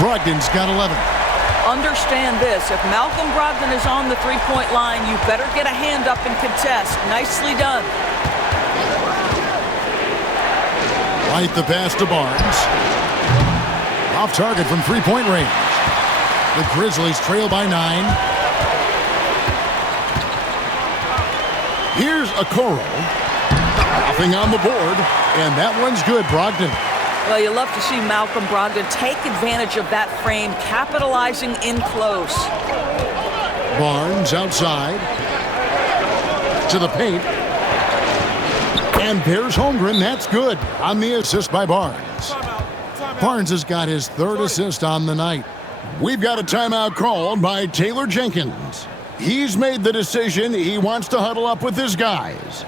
Brogdon's got 11. Understand this. If Malcolm Brogdon is on the three-point line, you better get a hand up and contest. Nicely done. Right the pass to Barnes. Off target from three-point range. The Grizzlies trail by 9. Here's Okoro. Nothing on the board. And that one's good, Brogdon. Well, you love to see Malcolm Brogdon take advantage of that frame, capitalizing in close. Barnes outside. To the paint. And there's Holmgren. That's good on the assist by Barnes. Barnes has got his 3rd assist on the night. We've got a timeout called by Taylor Jenkins. He's made the decision. He wants to huddle up with his guys.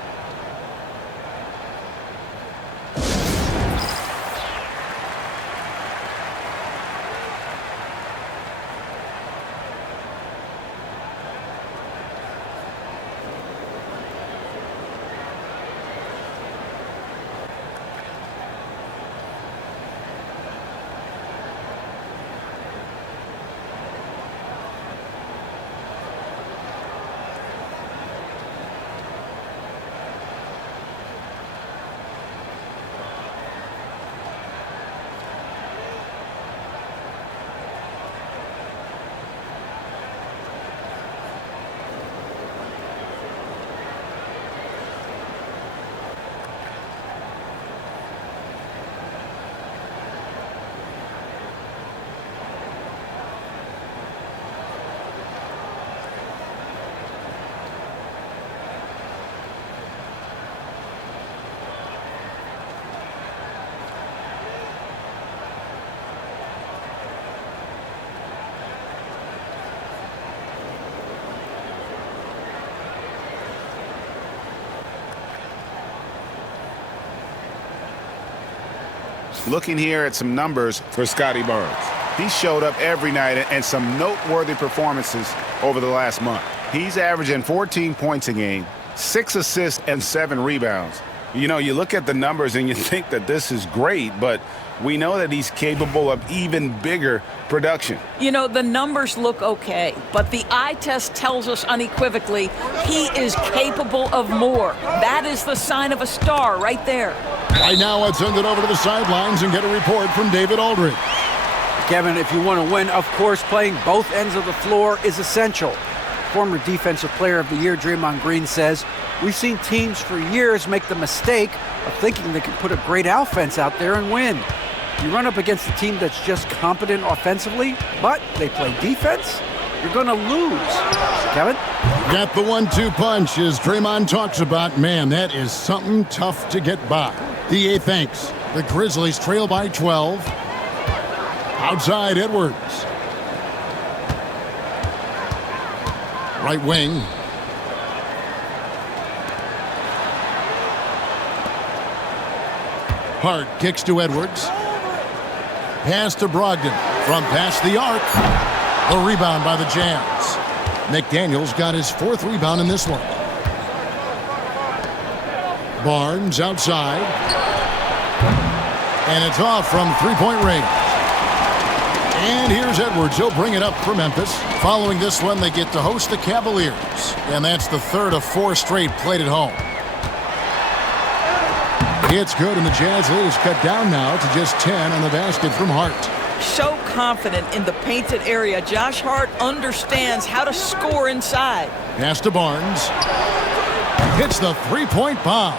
Looking here at some numbers for Scotty Barnes. He showed up every night and some noteworthy performances over the last month. He's averaging 14 points a game, 6 assists, and 7 rebounds. You know, you look at the numbers and you think that this is great, but we know that he's capable of even bigger production. You know, the numbers look okay, but the eye test tells us unequivocally he is capable of more. That is the sign of a star right there. Right now, let's send it over to the sidelines and get a report from David Aldridge. Kevin, if you want to win, of course, playing both ends of the floor is essential. Former Defensive Player of the Year Draymond Green says, we've seen teams for years make the mistake of thinking they can put a great offense out there and win. You run up against a team that's just competent offensively, but they play defense, you're going to lose. Kevin? Got the 1-2 punch as Draymond talks about. Man, that is something tough to get by. DA thanks. The Grizzlies trail by 12. Outside Edwards. Right wing. Hart kicks to Edwards. Pass to Brogdon. From past the arc. The rebound by the Jazz. McDaniels got his 4th rebound in this one. Barnes outside. And it's off from three-point range. And here's Edwards. He'll bring it up for Memphis. Following this one, they get to host the Cavaliers. And that's the 3rd of 4 straight played at home. It's good, and the Jazz lead is cut down now to just 10 on the basket from Hart. So confident in the painted area. Josh Hart understands how to score inside. Pass to Barnes. Hits the three-point bomb.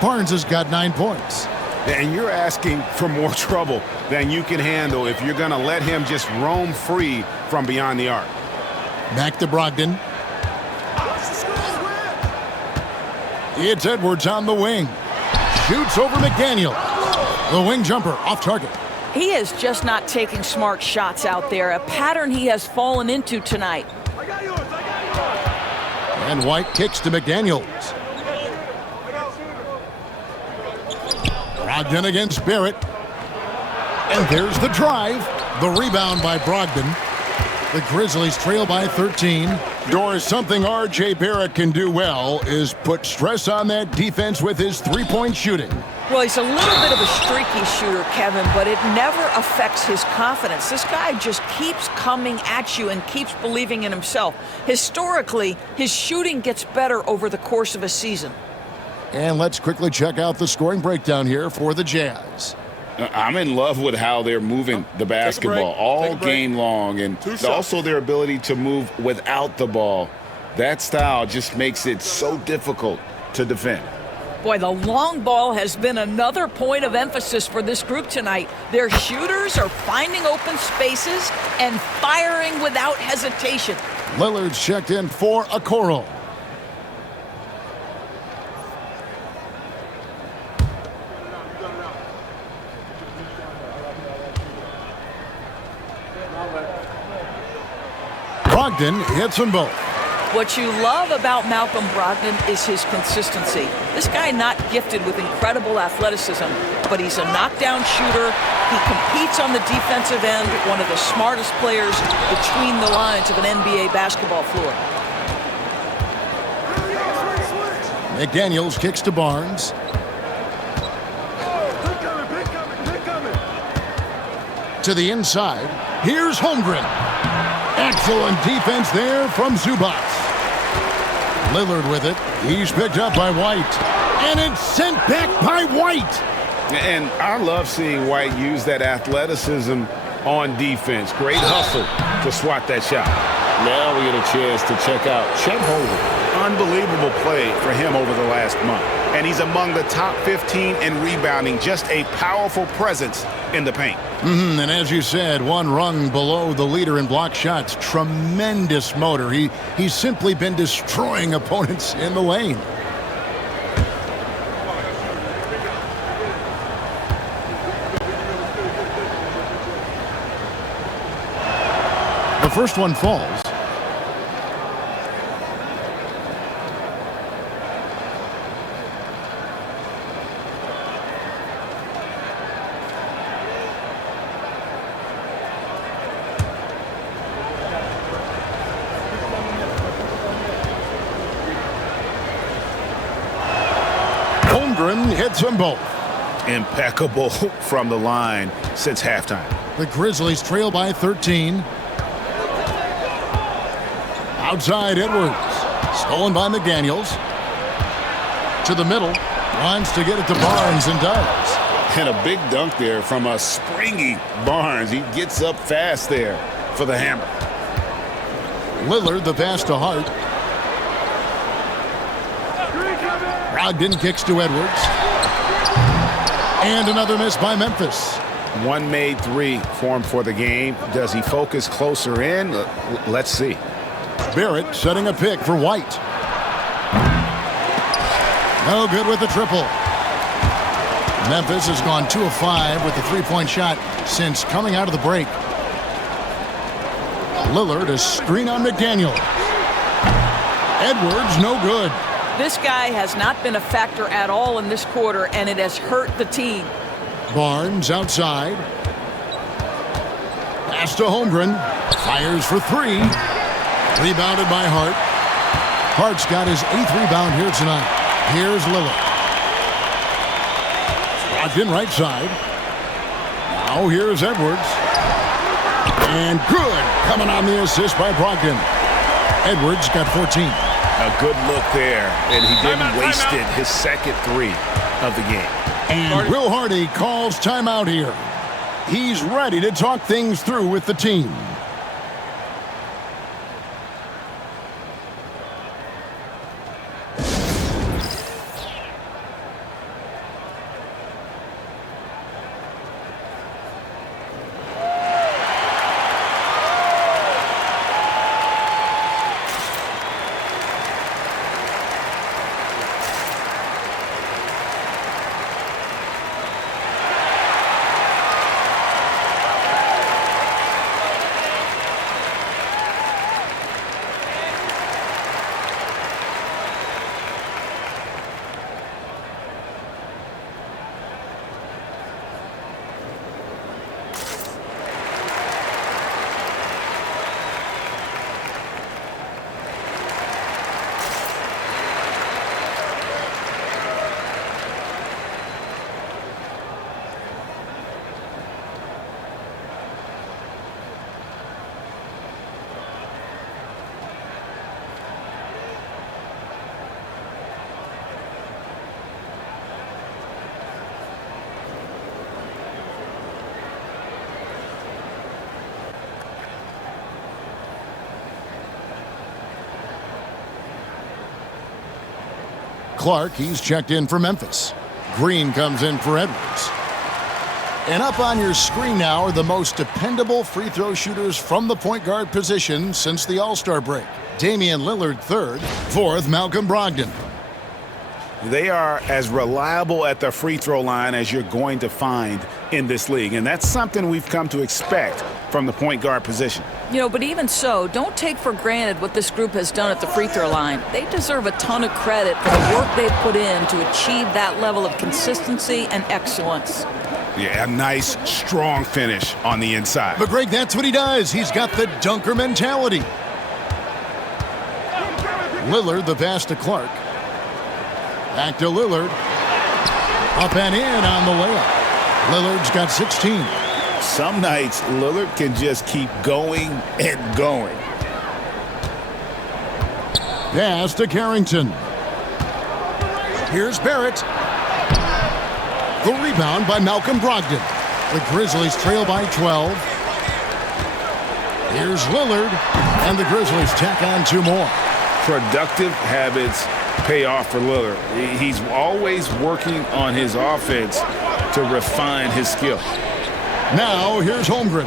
Barnes has got 9 points. And you're asking for more trouble than you can handle if you're going to let him just roam free from beyond the arc. Back to Brogdon. It's Edwards on the wing. Shoots over McDaniel. The wing jumper off target. He is just not taking smart shots out there, a pattern he has fallen into tonight. And White kicks to McDaniels. Brogdon against Barrett. And there's the drive. The rebound by Brogdon. The Grizzlies trail by 13. Doris, something R.J. Barrett can do well is put stress on that defense with his three-point shooting. Well, he's a little bit of a streaky shooter, Kevin, but it never affects his confidence. This guy just keeps coming at you and keeps believing in himself. Historically, his shooting gets better over the course of a season. And let's quickly check out the scoring breakdown here for the Jazz. I'm in love with how they're moving the basketball all game long, and also their ability to move without the ball. That style just makes it so difficult to defend. Boy, the long ball has been another point of emphasis for this group tonight. Their shooters are finding open spaces and firing without hesitation. Lillard's checked in for Okoro. Brogdon hits them both. What you love about Malcolm Brogdon is his consistency. This guy not gifted with incredible athleticism, but he's a knockdown shooter. He competes on the defensive end, one of the smartest players between the lines of an NBA basketball floor. McDaniels kicks to Barnes. To the inside. Here's Holmgren. Excellent defense there from Zubac. Lillard with it. He's picked up by White. And it's sent back by White. And I love seeing White use that athleticism on defense. Great hustle to swat that shot. Now we get a chance to check out Chet Holmgren. Unbelievable play for him over the last month. And he's among the top 15 in rebounding. Just a powerful presence in the paint. And as you said, one rung below the leader in block shots. Tremendous motor. He's simply been destroying opponents in the lane. The first one falls. Holmgren hits them both. Impeccable from the line since halftime. The Grizzlies trail by 13. Outside Edwards. Stolen by McDaniels. To the middle. Wants to get it to Barnes and does. And a big dunk there from a springy Barnes. He gets up fast there for the hammer. Lillard the pass to Hart. Brogdon kicks to Edwards. And another miss by Memphis. One made three for him for the game. Does he focus closer in? Let's see. Barrett setting a pick for White. No good with the triple. Memphis has gone 2 of 5 with the three-point shot since coming out of the break. Lillard a screen on McDaniel. Edwards no good. This guy has not been a factor at all in this quarter, and it has hurt the team. Barnes outside. Pass to Holmgren. Fires for 3. Rebounded by Hart. Hart's got his 8th rebound here tonight. Here's Lillard. Brogdon right side. Now here's Edwards. And good. Coming on the assist by Brogdon. Edwards got 14. A good look there, and he didn't waste it. His second 3 of the game. And Will Hardy calls timeout here. He's ready to talk things through with the team. Clark, he's checked in for Memphis. Green comes in for Edwards. And up on your screen now are the most dependable free throw shooters from the point guard position since the All-Star break. Damian Lillard 3rd, 4th Malcolm Brogdon. They are as reliable at the free throw line as you're going to find in this league. And that's something we've come to expect from the point guard position. You know, but even so, don't take for granted what this group has done at the free throw line. They deserve a ton of credit for the work they've put in to achieve that level of consistency and excellence. Yeah, a nice, strong finish on the inside. But Greg, that's what he does. He's got the dunker mentality. Lillard, the pass to Clark. Back to Lillard. Up and in on the layup. Lillard's got 16. Some nights, Lillard can just keep going and going. Pass to Carrington. Here's Barrett. The rebound by Malcolm Brogdon. The Grizzlies trail by 12. Here's Lillard. And the Grizzlies tack on 2 more. Productive habits pay off for Lillard. He's always working on his offense to refine his skill. Now, here's Holmgren.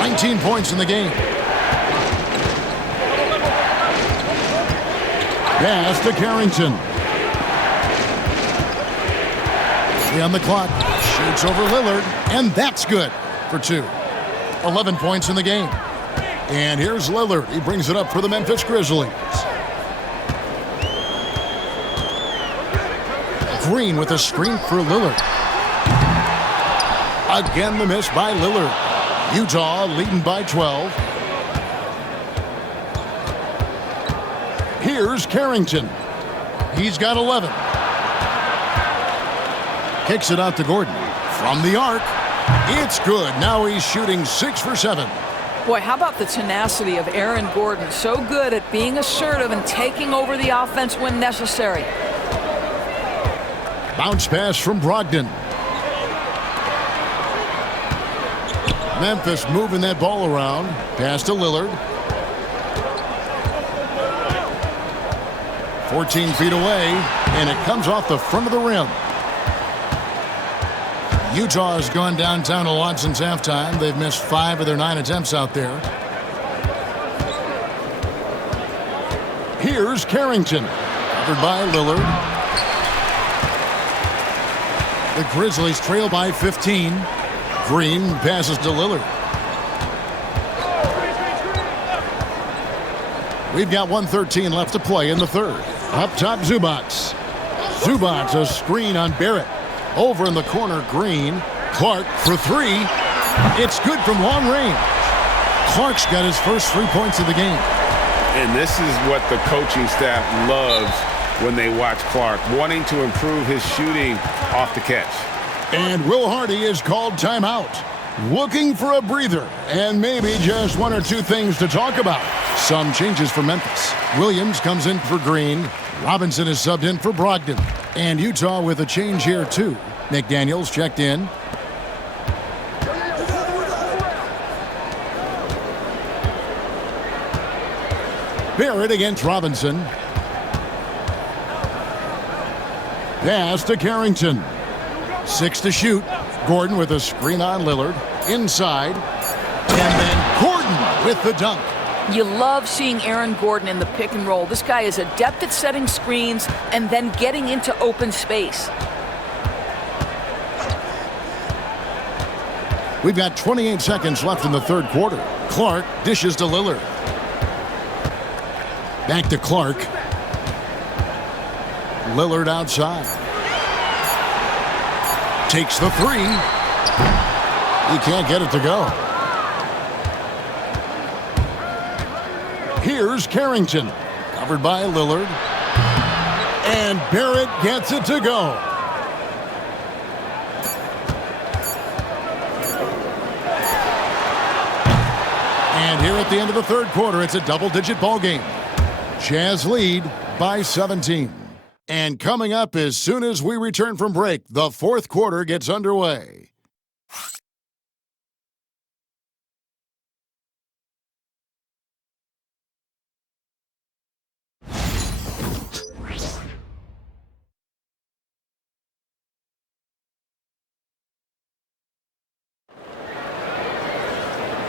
19 points in the game. Pass to Carrington. 3 on the clock. Shoots over Lillard, and that's good for 2. 11 points in the game. And here's Lillard. He brings it up for the Memphis Grizzlies. Green with a screen for Lillard. Again, the miss by Lillard. Utah leading by 12. Here's Carrington. He's got 11. Kicks it out to Gordon. From the arc. It's good. Now he's shooting 6 for 7. Boy, how about the tenacity of Aaron Gordon? So good at being assertive and taking over the offense when necessary. Bounce pass from Brogdon. Memphis moving that ball around. Pass to Lillard. 14 feet away, and it comes off the front of the rim. Utah has gone downtown a lot since halftime. They've missed 5 of their 9 attempts out there. Here's Carrington, covered by Lillard. The Grizzlies trail by 15. Green passes to Lillard. We've got 1:13 left to play in the third. Up top, Zubac. Zubac, a screen on Barrett. Over in the corner, Green. Clark for 3. It's good from long range. Clark's got his first 3 points of the game. And this is what the coaching staff loves when they watch Clark, wanting to improve his shooting off the catch. And Will Hardy is called timeout. Looking for a breather and maybe just 1 or 2 things to talk about. Some changes for Memphis. Williams comes in for Green. Robinson is subbed in for Brogdon. And Utah with a change here too. McDaniels checked in. Barrett against Robinson. Pass to Carrington. 6 to shoot. Gordon with a screen on Lillard. Inside. And then Gordon with the dunk. You love seeing Aaron Gordon in the pick and roll. This guy is adept at setting screens and then getting into open space. We've got 28 seconds left in the third quarter. Clark dishes to Lillard. Back to Clark. Lillard outside. Takes the 3. He can't get it to go. Here's Carrington. Covered by Lillard. And Barrett gets it to go. And here at the end of the third quarter, it's a double-digit ball game. Jazz lead by 17. And coming up as soon as we return from break, the fourth quarter gets underway.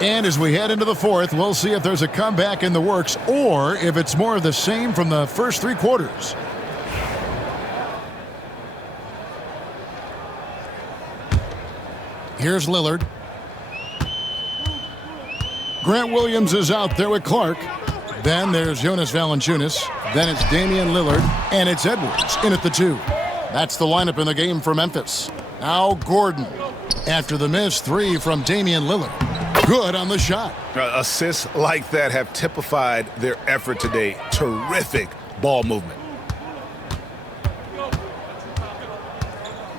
And as we head into the fourth, we'll see if there's a comeback in the works or if it's more of the same from the first 3 quarters. Here's Lillard. Grant Williams is out there with Clark. Then there's Jonas Valanciunas. Then it's Damian Lillard. And it's Edwards in at the 2. That's the lineup in the game for Memphis. Now Gordon. After the missed 3 from Damian Lillard. Good on the shot. Assists like that have typified their effort today. Terrific ball movement.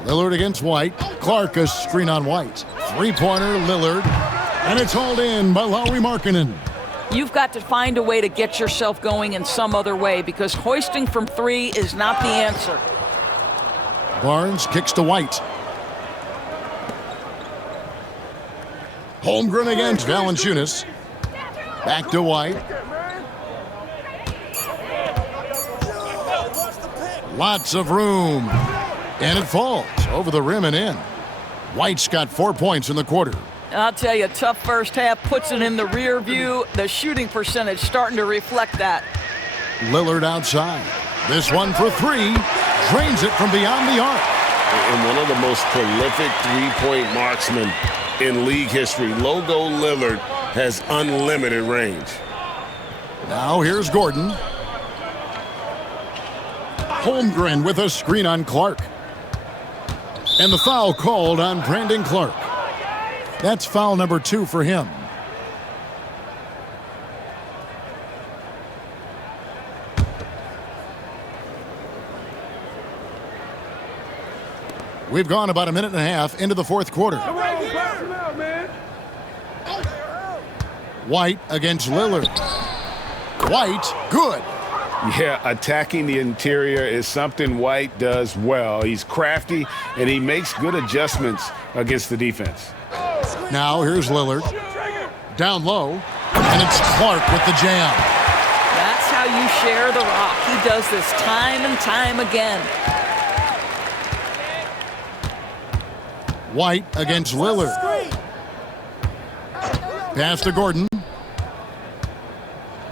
Lillard against White. Clark a screen on White. 3-pointer Lillard. And it's hauled in by Lauri Markkanen. You've got to find a way to get yourself going in some other way because hoisting from 3 is not the answer. Barnes kicks to White. Holmgren against Valanciunas. Back to White. Lots of room. And it falls over the rim and in. White's got 4 points in the quarter. I'll tell you, tough first half, puts it in the rear view. The shooting percentage starting to reflect that. Lillard outside. This one for 3. Drains it from beyond the arc. And one of the most prolific three-point marksmen in league history, Logo Lillard, has unlimited range. Now here's Gordon. Holmgren with a screen on Clark. And the foul called on Brandon Clark. That's foul number 2 for him. We've gone about a minute and a half into the fourth quarter. White against Lillard. White, good. Yeah, attacking the interior is something White does well. He's crafty, and he makes good adjustments against the defense. Now here's Lillard. Down low, and it's Clark with the jam. That's how you share the rock. He does this time and time again. White against Lillard. Pass to Gordon.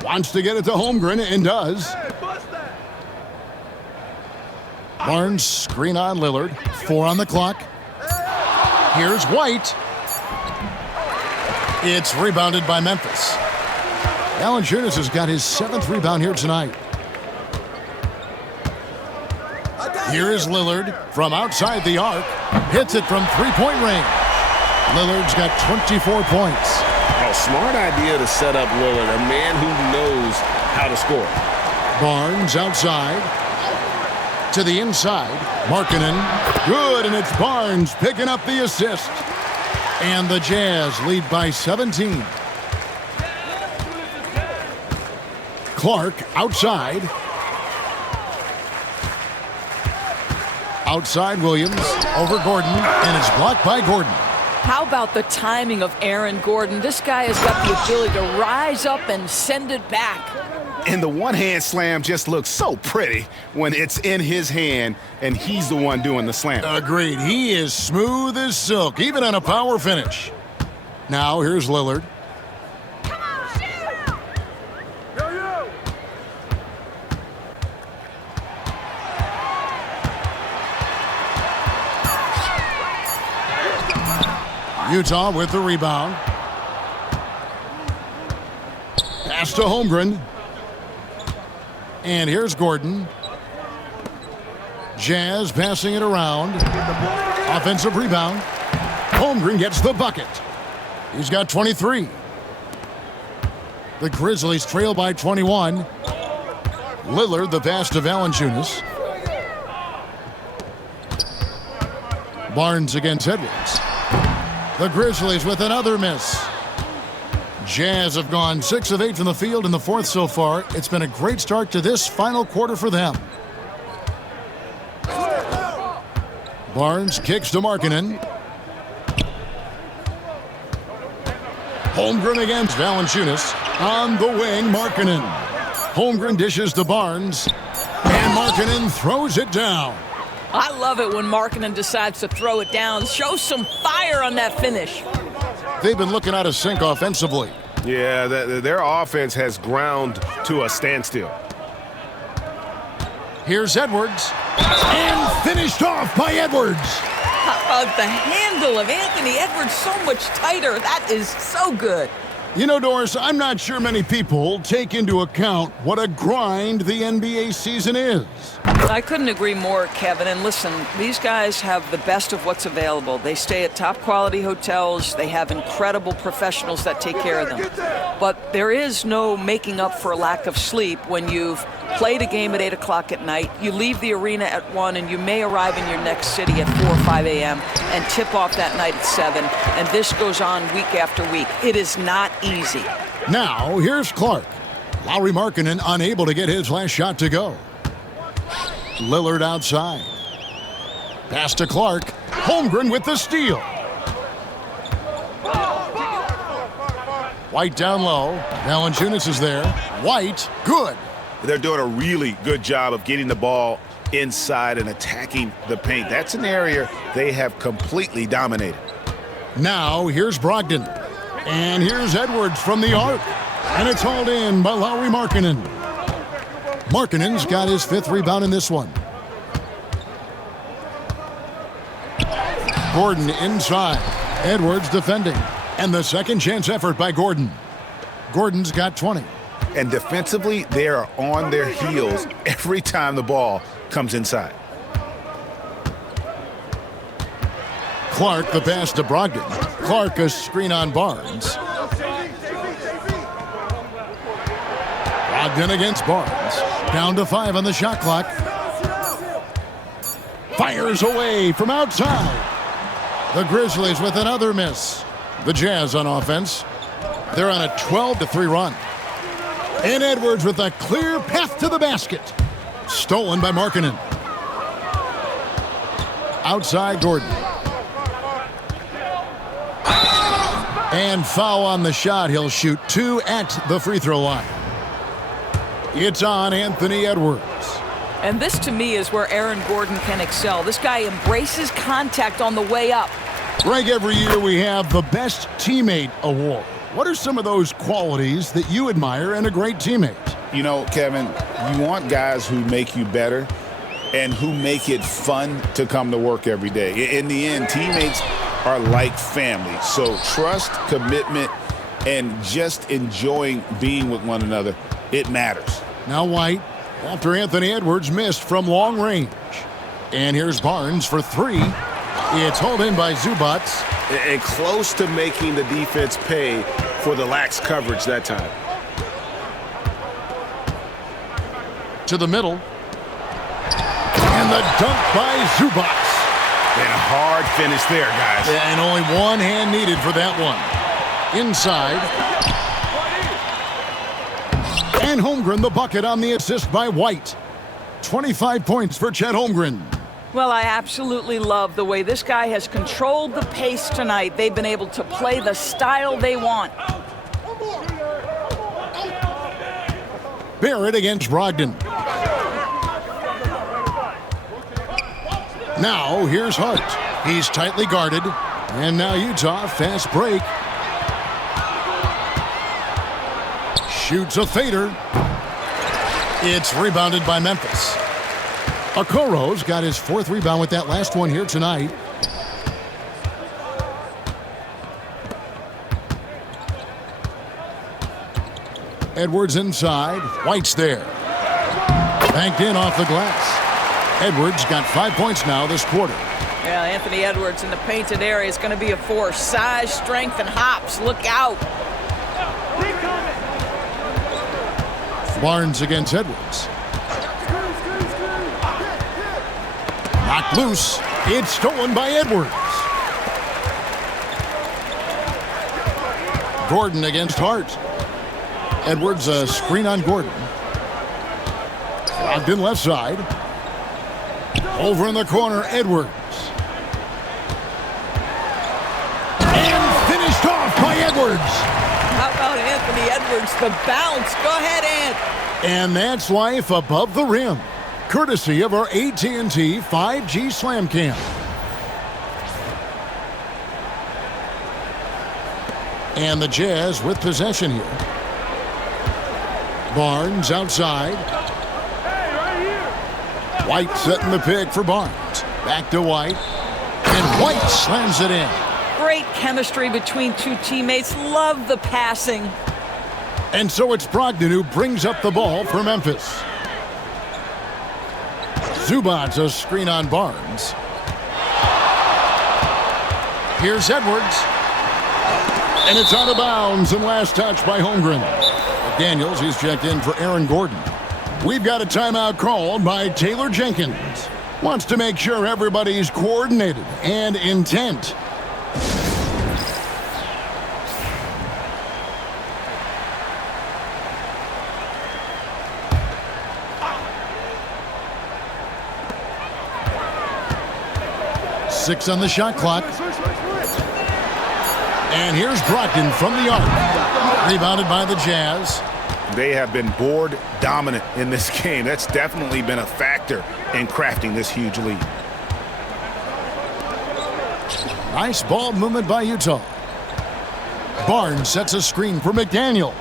Wants to get it to Holmgren and does. Barnes screen on Lillard. 4 on the clock. Here's White. It's rebounded by Memphis. Valanciunas has got his 7th rebound here tonight. Here is Lillard from outside the arc. Hits it from three-point range. Lillard's got 24 points. A smart idea to set up Lillard, a man who knows how to score. Barnes outside. To the inside. Markkanen. Good, and it's Barnes picking up the assist. And the Jazz lead by 17. Clark outside. Outside Williams over Gordon, and it's blocked by Gordon. How about the timing of Aaron Gordon? This guy has got the ability to rise up and send it back. And the one-hand slam just looks so pretty when it's in his hand and he's the one doing the slam. Agreed. He is smooth as silk, even on a power finish. Now here's Lillard. Utah with the rebound. Pass to Holmgren. And here's Gordon. Jazz passing it around. Offensive rebound. Holmgren gets the bucket. He's got 23. The Grizzlies trail by 21. Lillard the pass to Valanciunas. Barnes against Edwards. The Grizzlies with another miss. Jazz have gone 6 of 8 from the field in the fourth so far. It's been a great start to this final quarter for them. Barnes kicks to Markkanen. Holmgren against Valanciunas. On the wing, Markkanen. Holmgren dishes to Barnes. And Markkanen throws it down. I love it when Markkanen decides to throw it down. Show some fire on that finish. They've been looking out of sync offensively. Yeah, their offense has ground to a standstill. Here's Edwards. And finished off by Edwards. How about the handle of Anthony Edwards so much tighter? That is so good. You know, Doris, I'm not sure many people take into account what a grind the NBA season is. I couldn't agree more, Kevin. And listen, these guys have the best of what's available. They stay at top quality hotels. They have incredible professionals that take care of them. But there is no making up for a lack of sleep when you've played a game at 8 o'clock at night, you leave the arena at 1, and you may arrive in your next city at 4 or 5 a.m. and tip off that night at 7. And this goes on week after week. It is not easy. Now, here's Clark. Lauri Markkanen unable to get his last shot to go. Lillard outside. Pass to Clark. Holmgren with the steal. White down low. Valanciunas is there. White, good. They're doing a really good job of getting the ball inside and attacking the paint. That's an area they have completely dominated. Now, here's Brogdon. And here's Edwards from the arc. And it's hauled in by Lauri Markkanen. Markkanen's got his 5th rebound in this one. Gordon inside. Edwards defending. And the second chance effort by Gordon. Gordon's got 20. And defensively, they are on their heels every time the ball comes inside. Clark the pass to Brogdon. Clark a screen on Barnes. Brogdon against Barnes. Down to 5 on the shot clock. Fires away from outside. The Grizzlies with another miss. The Jazz on offense. They're on a 12-3 run. And Edwards with a clear path to the basket. Stolen by Markkanen. Outside Gordon. And foul on the shot. He'll shoot 2 at the free throw line. It's on Anthony Edwards. And this, to me, is where Aaron Gordon can excel. This guy embraces contact on the way up. Greg, every year we have the Best Teammate Award. What are some of those qualities that you admire in a great teammate? You know, Kevin, you want guys who make you better and who make it fun to come to work every day. In the end, teammates are like family. So trust, commitment, and just enjoying being with one another, it matters. Now White, after Anthony Edwards missed from long range. And here's Barnes for 3. It's hauled in by Zubac. And close to making the defense pay for the lax coverage that time. To the middle. And the dunk by Zubac. And a hard finish there, guys. And only one hand needed for that one. Inside. And Holmgren the bucket on the assist by White. 25 points for Chet Holmgren. Well, I absolutely love the way this guy has controlled the pace tonight. They've been able to play the style they want. Barrett against Brogdon. Now, here's Hart. He's tightly guarded. And now Utah, fast break. Shoots a fader. It's rebounded by Memphis. Okoro's got his 4th rebound with that last one here tonight. Edwards inside. White's there. Banked in off the glass. Edwards got 5 points now this quarter. Yeah, Anthony Edwards in the painted area is going to be a force. Size, strength, and hops. Look out. Barnes against Edwards. Knocked loose. It's stolen by Edwards. Gordon against Hart. Edwards a screen on Gordon. Locked in left side. Over in the corner, Edwards. And finished off by Edwards. How about Anthony Edwards, the bounce? Go ahead, Ant. And that's life above the rim. Courtesy of our AT&T 5G Slam Cam. And the Jazz with possession here. Barnes outside. White setting the pick for Barnes. Back to White. And White slams it in. Great chemistry between two teammates. Love the passing. And so it's Brogdon who brings up the ball for Memphis. Zubac a screen on Barnes. Here's Edwards. And it's out of bounds and last touch by Holmgren. Daniels, he's checked in for Aaron Gordon. We've got a timeout called by Taylor Jenkins. Wants to make sure everybody's coordinated and intent. Six on the shot clock. And here's Brogdon from the arc. Rebounded by the Jazz. They have been board dominant in this game. That's definitely been a factor in crafting this huge lead. Nice ball movement by Utah. Barnes sets a screen for McDaniel.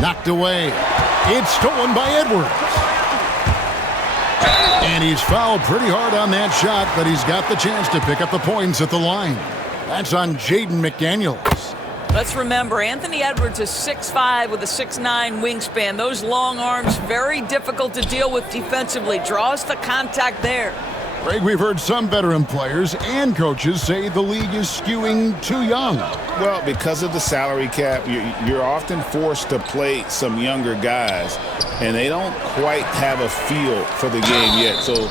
Knocked away. It's stolen by Edwards. And he's fouled pretty hard on that shot, but he's got the chance to pick up the points at the line. That's on Jaden McDaniels. Let's remember, Anthony Edwards is 6'5" with a 6'9" wingspan. Those long arms, very difficult to deal with defensively. Draws the contact there. Greg, we've heard some veteran players and coaches say the league is skewing too young. Well, because of the salary cap, you're often forced to play some younger guys, and they don't quite have a feel for the game yet. So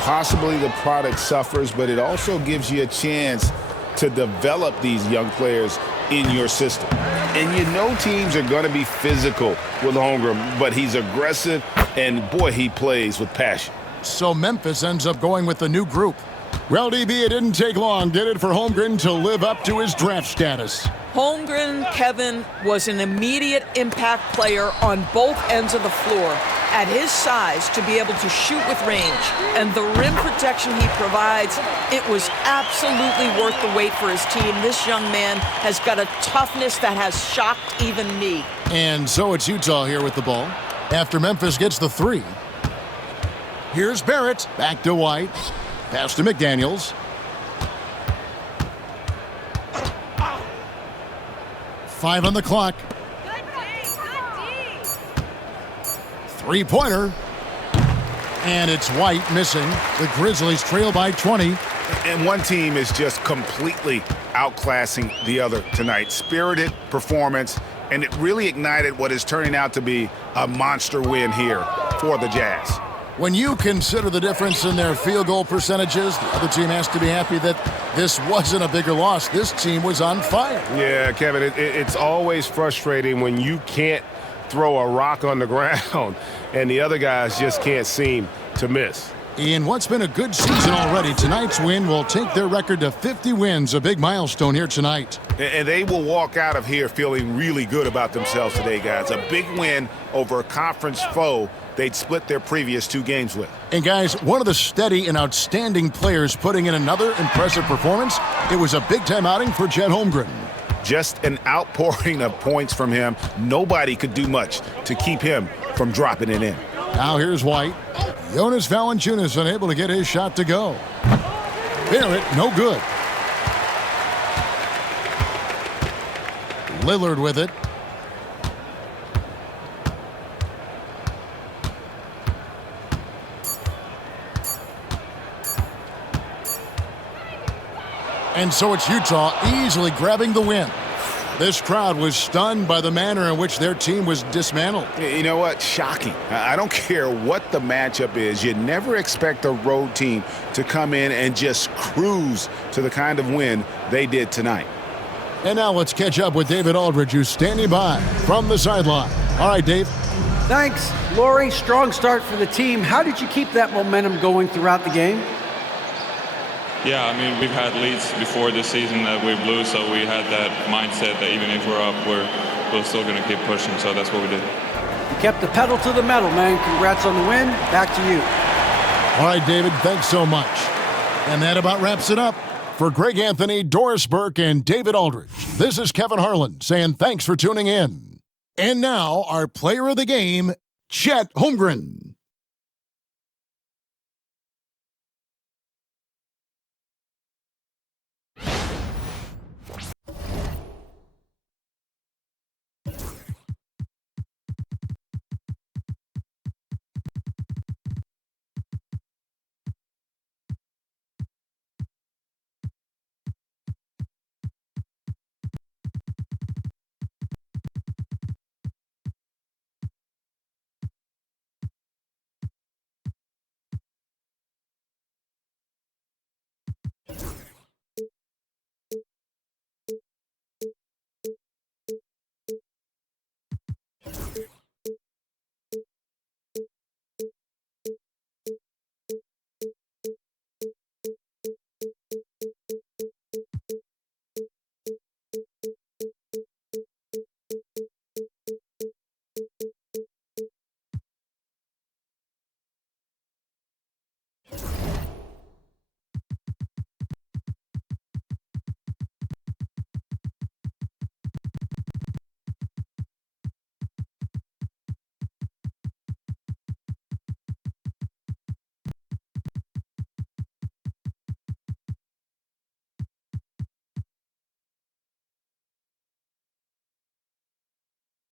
possibly the product suffers, but it also gives you a chance to develop these young players in your system. And you know teams are going to be physical with Holmgren, but he's aggressive, and boy, he plays with passion. So Memphis ends up going with the new group. Well, DB, it didn't take long, did it, for Holmgren to live up to his draft status? Holmgren, Kevin, was an immediate impact player on both ends of the floor. At his size, to be able to shoot with range and the rim protection he provides, it was absolutely worth the wait for his team. This young man has got a toughness that has shocked even me. And so it's Utah here with the ball after Memphis gets the three. Here's Barrett, back to White, pass to McDaniels. Five on the clock. Three-pointer. And it's White missing. The Grizzlies trail by 20. And one team is just completely outclassing the other tonight. Spirited performance, and it really ignited what is turning out to be a monster win here for the Jazz. When you consider the difference in their field goal percentages, the other team has to be happy that this wasn't a bigger loss. This team was on fire. Yeah, Kevin, it's always frustrating when you can't throw a rock on the ground and the other guys just can't seem to miss. In what's been a good season already, tonight's win will take their record to 50 wins, a big milestone here tonight. And they will walk out of here feeling really good about themselves today, guys. A big win over a conference foe they'd split their previous two games with. And guys, one of the steady and outstanding players putting in another impressive performance, it was a big-time outing for Chet Holmgren. Just an outpouring of points from him. Nobody could do much to keep him from dropping it in. Now here's White. Jonas Valanciunas unable to get his shot to go. Barrett, no good. Lillard with it. And so it's Utah easily grabbing the win. This crowd was stunned by the manner in which their team was dismantled. You know what? Shocking. I don't care what the matchup is. You never expect a road team to come in and just cruise to the kind of win they did tonight. And now let's catch up with David Aldridge, who's standing by from the sideline. All right, Dave. Thanks, Laurie. Strong start for the team. How did you keep that momentum going throughout the game? Yeah, I mean, we've had leads before this season that we blew, so we had that mindset that even if we're up, we're still going to keep pushing, so that's what we did. You kept the pedal to the metal, man. Congrats on the win. Back to you. All right, David, thanks so much. And that about wraps it up. For Greg Anthony, Doris Burke, and David Aldridge, this is Kevin Harlan saying thanks for tuning in. And now, our player of the game, Chet Holmgren.